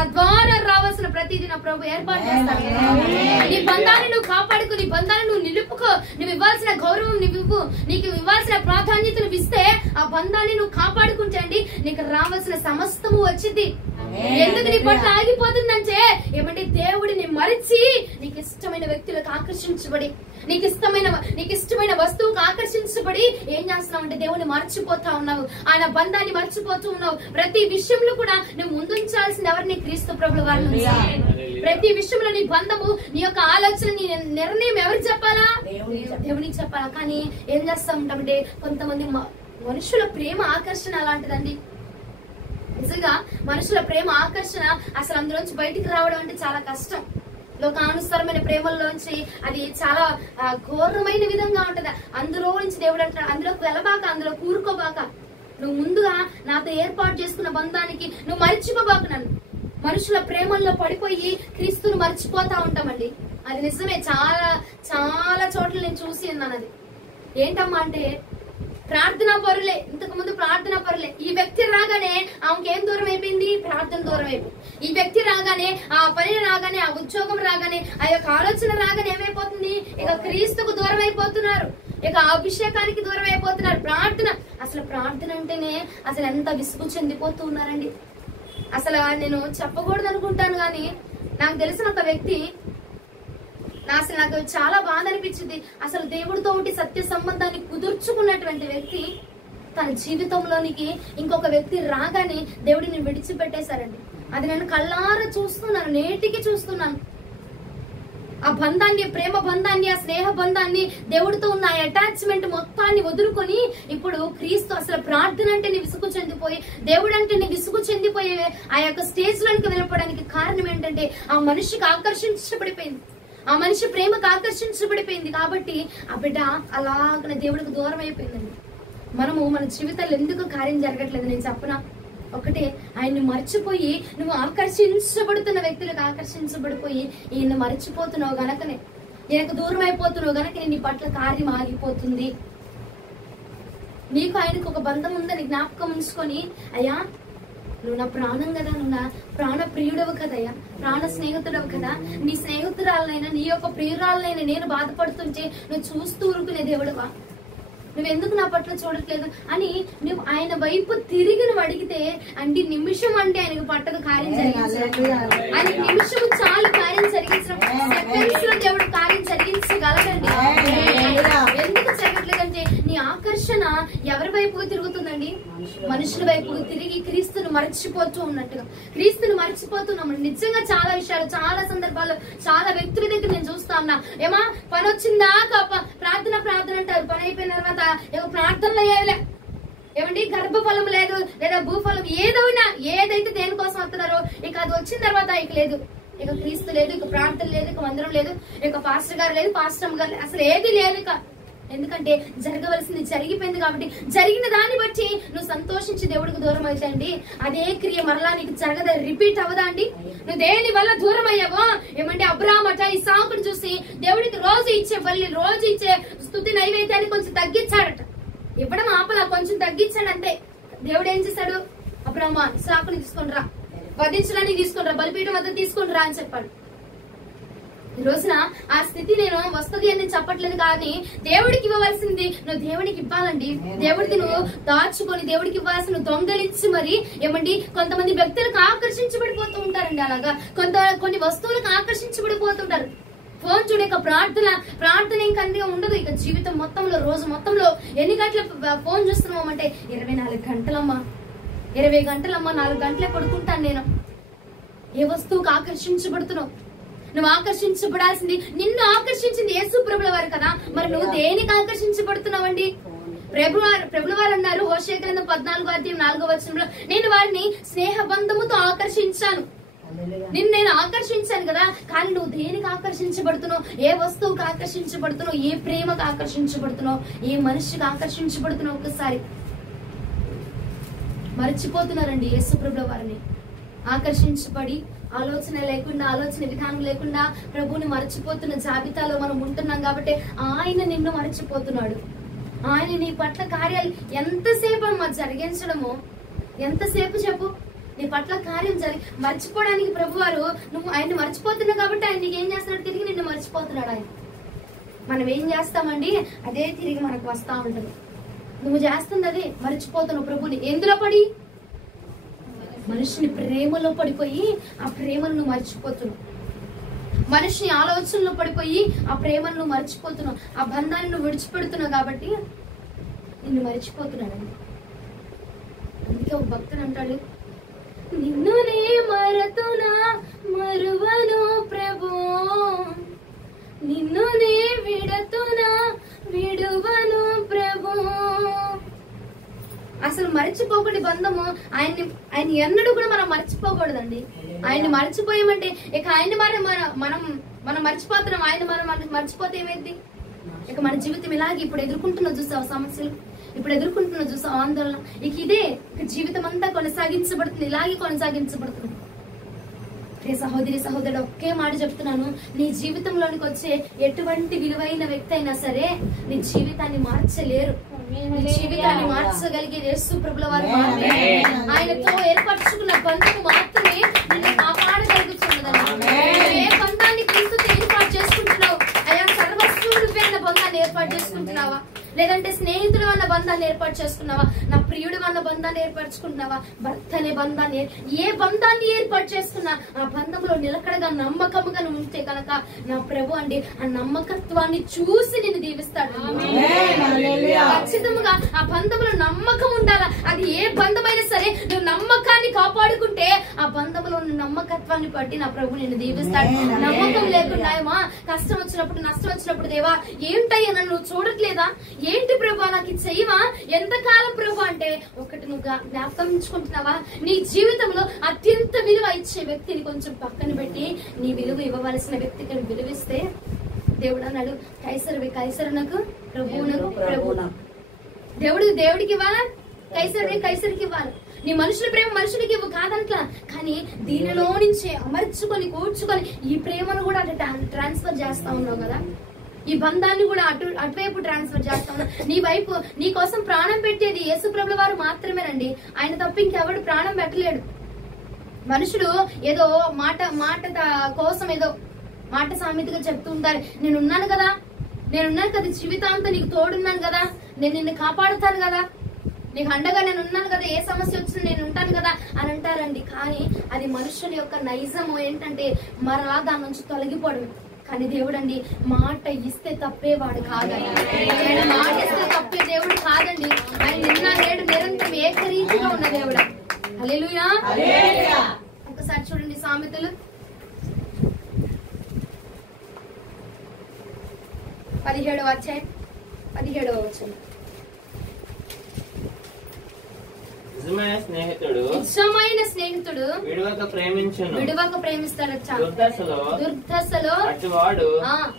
తద్వారా రావాల్సిన ప్రతిదీ నా ప్రభు ఏర్పాటు చేస్తాడు. నీ బంధాన్ని నువ్వు కాపాడుకో, నీ బంధాన్ని నువ్వు నిలుపుకో, నువ్వు ఇవ్వాల్సిన గౌరవం నువ్వు నీకు ఇవ్వాల్సిన ప్రాధాన్యత నువ్వు ఇస్తే ఆ బంధాన్ని నువ్వు కాపాడుకుంటే అండి నీకు రావాల్సిన సమస్తము వచ్చింది. ఎందుకు నీ పట్ల ఆగిపోతుందంటే ఏమంటే దేవుడిని మరిచి నీకు ఇష్టమైన వ్యక్తులకు ఆకర్షించబడి నీకు ఇష్టమైన వస్తువుకు ఆకర్షించబడి ఏం చేస్తున్నావు అంటే దేవుని మర్చిపోతా ఉన్నావు, ఆయన బంధాన్ని మర్చిపోతూ ఉన్నావు. ప్రతి విషయంలో కూడా నువ్వు ముందుంచాల్సింది ఎవరిని? క్రీస్తు ప్రభువు వారిని. ప్రతి విషయంలో నీ బంధము, నీ యొక్క ఆలోచన, నీ నిర్ణయం ఎవరికి చెప్పాలా? దేవునికి చెప్పాలా. కానీ ఏం చేస్తా ఉంటామంటే కొంతమంది మనుషుల ప్రేమ ఆకర్షణ అలాంటిదండి. నిజంగా మనుషుల ప్రేమ ఆకర్షణ అసలు అందులోంచి బయటికి రావడం అంటే చాలా కష్టం. లోకానుసారమైన ప్రేమల్లోంచి అది చాలా ఘోరమైన విధంగా ఉంటది. అందులో నుంచి దేవుడు అంటాడు, అందులోకి వెళ్ళబాక, అందులో కూరుకోబాక, నువ్వు ముందుగా నాతో ఏర్పాటు చేసుకున్న బంధానికి నువ్వు మర్చిపోబాక. నన్ను మనుషుల ప్రేమల్లో పడిపోయి క్రీస్తును మర్చిపోతా ఉంటామండి. అది నిజమే, చాలా చాలా చోట్ల నేను చూసి ఉన్నాను. అది ఏంటమ్మా అంటే ప్రార్థనా పరులే, ఇంతకు ముందు ప్రార్థనా పరులే. ఈ వ్యక్తి రాగానే ఆమెకేం దూరం అయిపోయింది? ప్రార్థన దూరం అయిపోయింది. ఈ వ్యక్తి రాగానే, ఆ పని రాగానే, ఆ ఉద్యోగం రాగానే, ఆ యొక్క ఆలోచన రాగానే ఏమైపోతుంది? ఇక క్రీస్తుకు దూరం అయిపోతున్నారు, ఇక అభిషేకానికి దూరం అయిపోతున్నారు. అసలు ప్రార్థన అంటేనే అసలు ఎంత విసుగు చెందిపోతూ ఉన్నారండి. అసలు నేను చెప్పకూడదు అనుకుంటాను కానీ నాకు తెలిసిన ఒక వ్యక్తి, అసలు నాకు చాలా బాధ అనిపించింది. అసలు దేవుడితో ఒకటి సత్య సంబంధాన్ని కుదుర్చుకున్నటువంటి వ్యక్తి తన జీవితంలోనికి ఇంకొక వ్యక్తి రాగానే దేవుడిని విడిచిపెట్టేశారండి. అది నేను కళ్ళారా చూస్తున్నాను, నేటికి చూస్తున్నాను. ఆ బంధాన్ని, ప్రేమ బంధాన్ని, ఆ స్నేహ బంధాన్ని, దేవుడితో ఉన్న అటాచ్మెంట్ మొత్తాన్ని వదులుకొని ఇప్పుడు క్రీస్తు అసలు ప్రార్థన అంటే నీ విసుగు చెందిపోయి, దేవుడు అంటే నీ విసుగు చెందిపోయే ఆ యొక్క స్టేజ్ లోనికి వెళ్ళిపోవడానికి కారణం ఏంటంటే ఆ మనిషికి ఆకర్షించబడిపోయింది, ఆ మనిషి ప్రేమకు ఆకర్షించబడిపోయింది. కాబట్టి ఆ బిడ్డ అలాగనే దేవుడికి దూరం అయిపోయిందండి. మనము మన జీవితాలు ఎందుకు కార్యం జరగట్లేదు నేను చెప్పనా? ఒకటే, ఆయన్ని మర్చిపోయి నువ్వు ఆకర్షించబడుతున్న వ్యక్తులకు ఆకర్షించబడిపోయి ఈయన్ని మర్చిపోతున్నావు గనకనే, ఈయనకు దూరం అయిపోతున్నావు గనక నీ పట్ల కార్యం ఆగిపోతుంది. నీకు ఆయనకు ఒక బంధం ఉందని జ్ఞాపకం ఉంచుకొని, అయ్యా నువ్వు నా ప్రాణం కదా, నువ్వు నా ప్రాణ ప్రియుడవు కదయ్యా, ప్రాణ స్నేహితుడవు కదా, నీ స్నేహితురాలనైనా నీ యొక్క ప్రియురాలనైనా నేను బాధపడుతుంటే నువ్వు చూస్తూ ఊరుకునే దేవుడవా? నువ్వెందుకు నా పట్ల చూడట్లేదు అని నువ్వు ఆయన వైపు తిరిగి నువ్వు అడిగితే అంటే నిమిషం అంటే ఆయనకు పట్టదు కార్యం జరిగించడం. ఆయన నిమిషం చాలు కార్యం జరిగించడం. సెకండ్స్ లో దేవుడు కార్యం జరిగించగలడండి. ఎందుకు జరగట్లేదంటే నీ ఆకర్షణ ఎవరి వైపుగా తిరుగుతుందండి? మనుషుల వైపుగా తిరిగి క్రీస్తును మర్చిపోతూ ఉన్నట్టుగా, క్రీస్తును మర్చిపోతున్నాము. నిజంగా చాలా విషయాలు, చాలా సందర్భాల్లో, చాలా వ్యక్తుల దగ్గర నేను చూస్తా ఉన్నా. ఏమా పని వచ్చిందాకా ప్రార్థన అంటారు, పని అయిపోయిన తర్వాత ప్రార్థనలో ఏమండి గర్భఫలం లేదు లేదా భూఫలం ఏదైతే దేనికోసం వస్తున్నారో ఇక అది వచ్చిన తర్వాత ఇక లేదు, ఇక క్రీస్తు లేదు, ఇక ప్రార్థన లేదు, ఇక మందిరం లేదు, ఇక పాస్టర్ గారు లేదు, పాస్టర్ గారు లేదు, అసలు ఏది లేదు ఇక. ఎందుకంటే జరగవలసింది జరిగిపోయింది కాబట్టి జరిగిన దాన్ని బట్టి నువ్వు సంతోషించి దేవుడికి దూరం అవుతాయండి. అదే క్రియ మరలా నీకు జరగదా? రిపీట్ అవ్వదా అండి? నువ్వు దేని వల్ల దూరం అయ్యావో ఏమంటే అబ్రామట ఈ సాకుడు చూసి దేవుడికి రోజు ఇచ్చే బలి, రోజు ఇచ్చే స్తుతి నైవేద్యాన్ని కొంచెం తగ్గించాడట. ఇవ్వడం ఆపలా, కొంచెం తగ్గించాడు అంతే. దేవుడు ఏం చేశాడు? అబ్రామా సాకుని తీసుకొని రా, వధించడానికి తీసుకొని రా, బలిపీఠం వద్ద తీసుకొని రా అని చెప్పాడు. ఈ రోజున ఆ స్థితి నేను వస్తుంది అని చెప్పట్లేదు, కానీ దేవుడికి ఇవ్వవలసింది నువ్వు దేవుడికి ఇవ్వాలండి. దేవుడికి నువ్వు దాచుకొని దేవుడికి ఇవ్వాల్సిన దొంగలించి మరి ఏమండి కొంతమంది వ్యక్తులకు ఆకర్షించబడిపోతూ ఉంటారండి. అలాగా కొన్ని వస్తువులకు ఆకర్షించబడిపోతుంటారు. ఫోన్ చూడు, ఇక ప్రార్థన ఇంకా అందుగా ఉండదు. ఇక జీవితం మొత్తంలో, రోజు మొత్తంలో ఎన్ని గంటల ఫోన్ చూస్తున్నామంటే 24 గంటలమ్మా, 20 గంటలమ్మా, 4 గంటలే పడుకుంటాను నేను. ఏ వస్తువుకు ఆకర్షించబడుతున్నావు? నువ్వు ఆకర్షించబడాల్సింది, నిన్ను ఆకర్షించింది యేసు ప్రభుల వారు కదా, మరి నువ్వు దేనికి ఆకర్షించబడుతున్నావండి? ప్రభుల వారు అన్నారు హోషేయ గ్రంథం 14:4 నేను వారిని స్నేహ బంధముతో ఆకర్షించాను. నేను ఆకర్షించాను కదా, కానీ నువ్వు దేనికి ఆకర్షించబడుతున్నావు? ఏ వస్తువుకి ఆకర్షించబడుతున్నావు? ఏ ప్రేమకు ఆకర్షించబడుతున్నావు? ఏ మనిషికి ఆకర్షించబడుతున్నావు? ఒకసారి మర్చిపోతున్నారండి యేసు ప్రభుల వారిని. ఆకర్షించబడి ఆలోచన లేకుండా, ఆలోచన విధానం లేకుండా ప్రభువుని మర్చిపోతున్న జాబితాలో మనం ఉంటున్నాం కాబట్టి ఆయన నిన్ను మర్చిపోతున్నాడు. ఆయన నీ పట్ల కార్యాలు ఎంతసేపు అమ్మా జరిగించడము, ఎంతసేపు చెప్పు. నీ పట్ల కార్యం మర్చిపోవడానికి ప్రభువారు నువ్వు ఆయన మర్చిపోతున్నావు కాబట్టి ఆయన నీకు ఏం చేస్తున్నాడు, తిరిగి నిన్ను మర్చిపోతున్నాడు ఆయన. మనం ఏం చేస్తామండి, అదే తిరిగి మనకు వస్తా ఉంటుంది. నువ్వు చేస్తుంది అదే, మర్చిపోతున్నావు ప్రభుని. ఎందులో పడి? మనిషిని ప్రేమలో పడిపోయి ఆ ప్రేమను నువ్వు మర్చిపోతున్నావు. మనిషిని ఆలోచనలో పడిపోయి ఆ ప్రేమను నువ్వు మర్చిపోతున్నావు. ఆ బంధాన్ని నువ్వు విడిచిపెడుతున్నావు కాబట్టి నిన్ను మర్చిపోతున్నాడండి. అందుకే ఒక భక్తుడు అంటాడు, నిన్ను నే మరతునా మరువను ప్రభు, నిన్ను నే విడతునా విడువను ప్రభు. అసలు మర్చిపోకూడదు బంధము. ఆయన ఎన్నడూ కూడా మనం మర్చిపోకూడదండి. ఆయన్ని మర్చిపోయామంటే ఇక ఆయన మనం మర్చిపోతున్నాం. ఆయన మనం మర్చిపోతే ఏమైంది? ఇక మన జీవితం ఇలాగే ఇప్పుడు ఎదుర్కొంటున్నా చూసావు సమస్యలు, ఇప్పుడు ఎదుర్కొంటున్నా చూసావు ఆందోళన, ఇక ఇదే జీవితం అంతా కొనసాగించబడుతుంది, ఇలాగే కొనసాగించబడుతుంది. సహోదరి సహోదరుడు, ఒకే మాట చెప్తున్నాను, నీ జీవితంలోనికి వచ్చే ఎటువంటి విలువైన వ్యక్తి అయినా సరే నీ జీవితాన్ని మార్చలేరు. నీ జీవితాన్ని మార్చగలిగే యేసు ప్రభుల వారు మాత్రమే. ఆయనతో ఏర్పరచుకున్న బంధము మాత్రమే నిన్ను కాపాడగలుగుతున్నదండి. ఏ బంధాన్ని క్రీస్తుతో ఏర్పాటు చేసుకుంటున్నావు? అయా సర్వస్వుడు అన్న బంధాన్ని ఏర్పాటు చేసుకుంటున్నావా? లేదంటే స్నేహితుడు అన్న బంధాన్ని ఏర్పాటు చేసుకున్నావా? నా ప్రియుడు అన్న బంధాన్ని ఏర్పరచుకుంటున్నావా? భర్త అనే బంధాన్ని, ఏ బంధాన్ని ఏర్పాటు చేసుకున్నా ఆ బంధంలో నిలకడగా నమ్మకముగా ఉంటే కనుక నా ప్రభు అండి ఆ నమ్మకత్వాన్ని చూసి నిన్ను దీవిస్తాడు. ఖచ్చితంగా ఆ బంధంలో నమ్మకం ఉండాలా. అది ఏ బంధమైనా సరే నువ్వు నమ్మకాన్ని కాపాడుకుంటే ఆ బంధంలో నమ్మకత్వాన్ని బట్టి నా ప్రభు నిన్ను దీవిస్తాడు. నమ్మకం లేకుండా కష్టం వచ్చినప్పుడు నష్టం వచ్చినప్పుడు దేవా ఏంటయ్యా నన్ను నువ్వు చూడట్లేదా, ఏంటి ప్రభు నాకు ఇది చెయ్యవా, ఎంతకాలం ప్రభు అంటే ఒకటి నువ్వు జ్ఞాపకం ఉంచుకుంటున్నావా? నీ జీవితంలో అత్యంత విలువ ఇచ్చే వ్యక్తిని కొంచెం పక్కన పెట్టి నీ విలువ ఇవ్వవలసిన వ్యక్తికి విలువిస్తే దేవుడు అన్నాడు, కైసరునకు ప్రభువునకు ప్రభు. దేవుడికి ఇవ్వాలా, కైసరికి ఇవ్వాలి. నీ మనుషుల ప్రేమ మనుషులకి ఇవ్వు కాదంట్లా, కానీ దీనిలో నుంచి అమర్చుకొని కూర్చుకొని ఈ ప్రేమను కూడా అంటే ట్రాన్స్ఫర్ చేస్తా ఉన్నావు కదా, ఈ బంధాన్ని కూడా అటువైపు ట్రాన్స్ఫర్ చేస్తా ఉన్నా. నీ వైపు నీ కోసం ప్రాణం పెట్టేది యేసు ప్రభుల వారు మాత్రమేనండి. ఆయన తప్ప ఇంకెవడు ప్రాణం పెట్టలేడు. మనుషులు ఏదో మాట కోసం ఏదో మాట సామెతగా చెప్తూ ఉంటారు, నేనున్నాను కదా జీవితాంతం నీకు తోడున్నాను కదా, నేను నిన్ను కాపాడుతాను కదా, నీకు అండగా నేను ఉన్నాను కదా, ఏ సమస్య వచ్చినా నేను ఉంటాను కదా అని అంటారండి. కానీ అది మనుషుల యొక్క నైజము ఏంటంటే మరలా దాని నుంచి తొలగిపోవడం. కానీ దేవుడు అండి మాట ఇస్తే తప్పేవాడు కాదండి. ఆయన మాట ఇస్తే తప్పే దేవుడు కాదండి. ఆయన నిన్న నేడు నిరంతరం ఏకరీతిగా ఉన్న దేవుడు. హల్లెలూయా. ఒకసారి చూడండి సామెతలు 17వ అధ్యాయం 17వ వచనం. నిజమైన స్నేహితుడు విడువక ప్రేమిస్తాడు. దుర్దశలో అటువాడు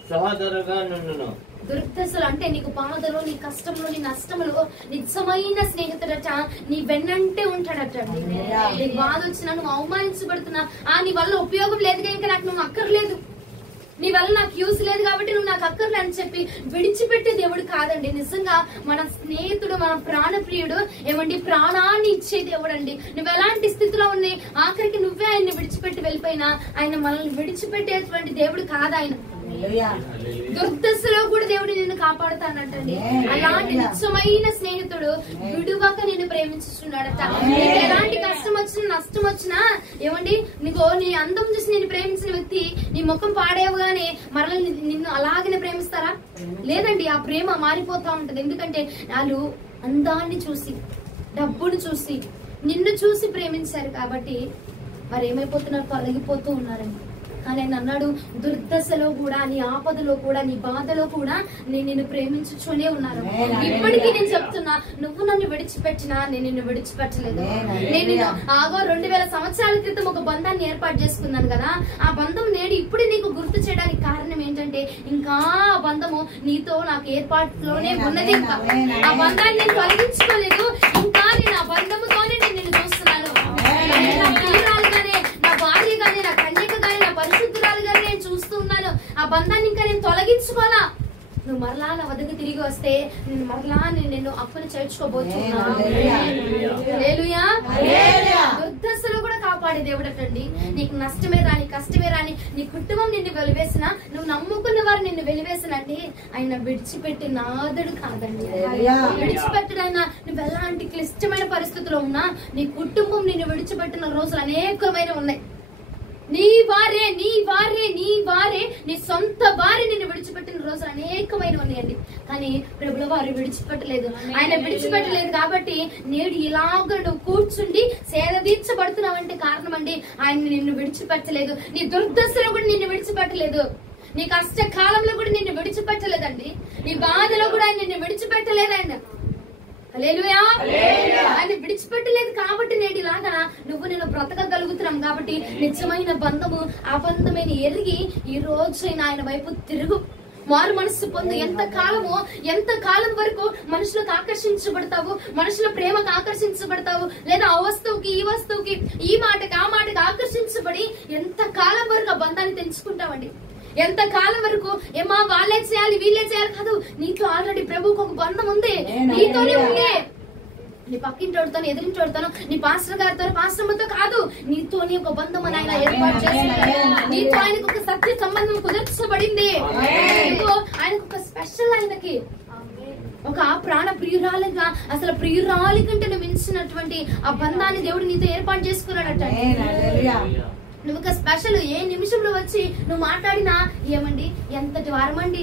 సహోదరుగా నుండును. దుర్దశలు అంటే నీకు బాధలో, నీ కష్టంలో, నీ నష్టంలో నిజమైన స్నేహితుడట నీ వెన్నంటే ఉంటాడట. నీకు బాధ వచ్చినా, నువ్వు అవమానించబడుతున్నా, నీ వల్ల ఉపయోగం లేదుగా, ఇంకా నాకు నువ్వు అక్కర్లేదు, నీ వల్ల నాకు యూజ్ లేదు కాబట్టి నువ్వు నాకు అక్కర్లే అని చెప్పి విడిచిపెట్టే దేవుడు కాదండి. నిజంగా మన స్నేహితుడు, మన ప్రాణప్రియుడు ఏమండి ప్రాణాన్ని ఇచ్చే దేవుడు అండి. నువ్వు ఎలాంటి స్థితిలో ఉన్నాయి, ఆఖరికి నువ్వే ఆయన్ని విడిచిపెట్టి వెళ్ళిపోయినా ఆయన మనల్ని విడిచిపెట్టేటువంటి దేవుడు కాదు. ఆయన దుర్దశలో కూడా దేవుడు నిన్ను కాపాడుతానంటండి. అలాంటి నిజమైన స్నేహితుడు విడువక నిన్ను ప్రేమించుతున్నాడట. నీకు ఎలాంటి కష్టం వచ్చినా, నష్టం వచ్చినా ఏమండి నీకు నీ అందం చూసి నేను ప్రేమించిన వ్యక్తి నీ ముఖం పాడేవగానే మరల నిన్ను అలాగనే ప్రేమిస్తారా? లేదండి, ఆ ప్రేమ మారిపోతా ఉంటది. ఎందుకంటే వాళ్ళు అందాన్ని చూసి, డబ్బును చూసి, నిన్ను చూసి ప్రేమించారు కాబట్టి మరి ఏమైపోతున్నారు, తొలగిపోతూ ఉన్నారండి. కానీ ఆయన అన్నాడు, దుర్దశలో కూడా, నీ ఆపదలో కూడా, నీ బాధలో కూడా నేను నిన్ను ప్రేమించుతూనే ఉన్నాను. ఇప్పటికీ నేను చెప్తున్నా, నువ్వు నన్ను విడిచిపెట్టినా నేను నిన్ను విడిచిపెట్టలేదు. నేను 2000 సంవత్సరాల క్రితం ఒక బంధాన్ని ఏర్పాటు చేసుకున్నాను కదా, ఆ బంధం నేడు ఇప్పుడు నీకు గుర్తు చేయడానికి కారణం ఏంటంటే ఇంకా ఆ బంధము నీతో నాకు ఏర్పాటులోనే ఉన్నది. ఇంకా ఆ బంధాన్ని నేను తొలగించుకోలేదు. ఇంకా నేను ఆ బంధముతోనే నేను నిన్ను చూస్తున్నాను. నా ప్రియురాలుగానే, నా భార్యగానే, నా కన్యకగానే, నా పరిశుద్ధురాలుగానే నేను చూస్తున్నాను. ఆ బంధాన్ని ఇంకా నేను తొలగించుకోవాలా. నువ్వు మరలా నా వద్దకు తిరిగి వస్తే నేను మరలా నిన్ను అప్పును చేర్చుకోబోతున్నా. దుర్దశలో కూడా కాపాడే దేవుడటండి. నీకు నష్టమే రాని, కష్టమే రాని, నీ కుటుంబం నిన్ను వెలివేసిన, నువ్వు నమ్ముకున్న వారు నిన్ను వెలివేసినండి, ఆయన విడిచిపెట్టి నాదుడు కాదండి. విడిచిపెట్టడు ఆయన. నువ్వు ఎలాంటి క్లిష్టమైన పరిస్థితిలో ఉన్నా నీ కుటుంబం నిన్ను విడిచిపెట్టిన రోజులు అనేకమైన ఉన్నాయి. నీ వారే నీ సొంత వారి నిన్ను విడిచిపెట్టిన రోజులు అనేకమైన ఉన్నాయండి. కానీ ప్రభుల వారు విడిచిపెట్టలేదు. ఆయన విడిచిపెట్టలేదు కాబట్టి నేడు ఇలాగ నువ్వు కూర్చుండి సేద తీర్చబడుతున్నావంటే కారణం అండి, ఆయన నిన్ను విడిచిపెట్టలేదు. నీ దుర్దశలో కూడా నిన్ను విడిచిపెట్టలేదు. నీ కష్టకాలంలో కూడా నిన్ను విడిచిపెట్టలేదండి. నీ బాధలో కూడా ఆయన నిన్ను విడిచిపెట్టలేదు. హల్లెలూయా. ఆయన విడిచిపెట్టలేదు కాబట్టి నేడు ఇలాగా నువ్వు నేను బ్రతకగలుగుతున్నాం. కాబట్టి నిజమైన బంధము అబంధమైన ఎరిగి ఈ రోజు ఆయన వైపు తిరుగు, మారు మనస్సు పొందు. ఎంత కాలం వరకు మనుషులకు ఆకర్షించబడతావు, మనుషుల ప్రేమకు ఆకర్షించబడతావు, లేదా ఆ వస్తువుకి ఈ వస్తువుకి ఈ మాటకి ఆ మాటకి ఆకర్షించబడి ఎంత కాలం వరకు ఆ బంధాన్ని తెంచుకుంటావండి? ఎంత కాలం వరకు ఏమా వాళ్ళే చేయాలి వీళ్ళే చేయాలి కాదు, నీతో ఆల్రెడీ ప్రభువుకు ఒక బంధం ఉంది, నీతోనే ఉంది. నీ పక్కింటోడితో, ఎదిరింటోడితో, నీ పాస్టర్ గారితో, పాస్టర్తో కాదు, నీతోని ఒక బంధం అని ఆయన ఏర్పాటు చేస్తున్నాడు. నీతో ఆయనకు ఒక సత్య సంబంధం కుదర్చబడింది. ఆయనకు ఒక స్పెషల్, ఆయనకి ఒక ప్రాణ ప్రియురాలిగా, అసలు ప్రియురాలి కంటే మించినటువంటి ఆ బంధాన్ని దేవుడు నీతో ఏర్పాటు చేసుకున్నాడట. నువ్వు ఒక స్పెషల్. ఏ నిమిషంలో వచ్చి నువ్వు మాట్లాడినా ఏమండి ఎంతటి వారమండి,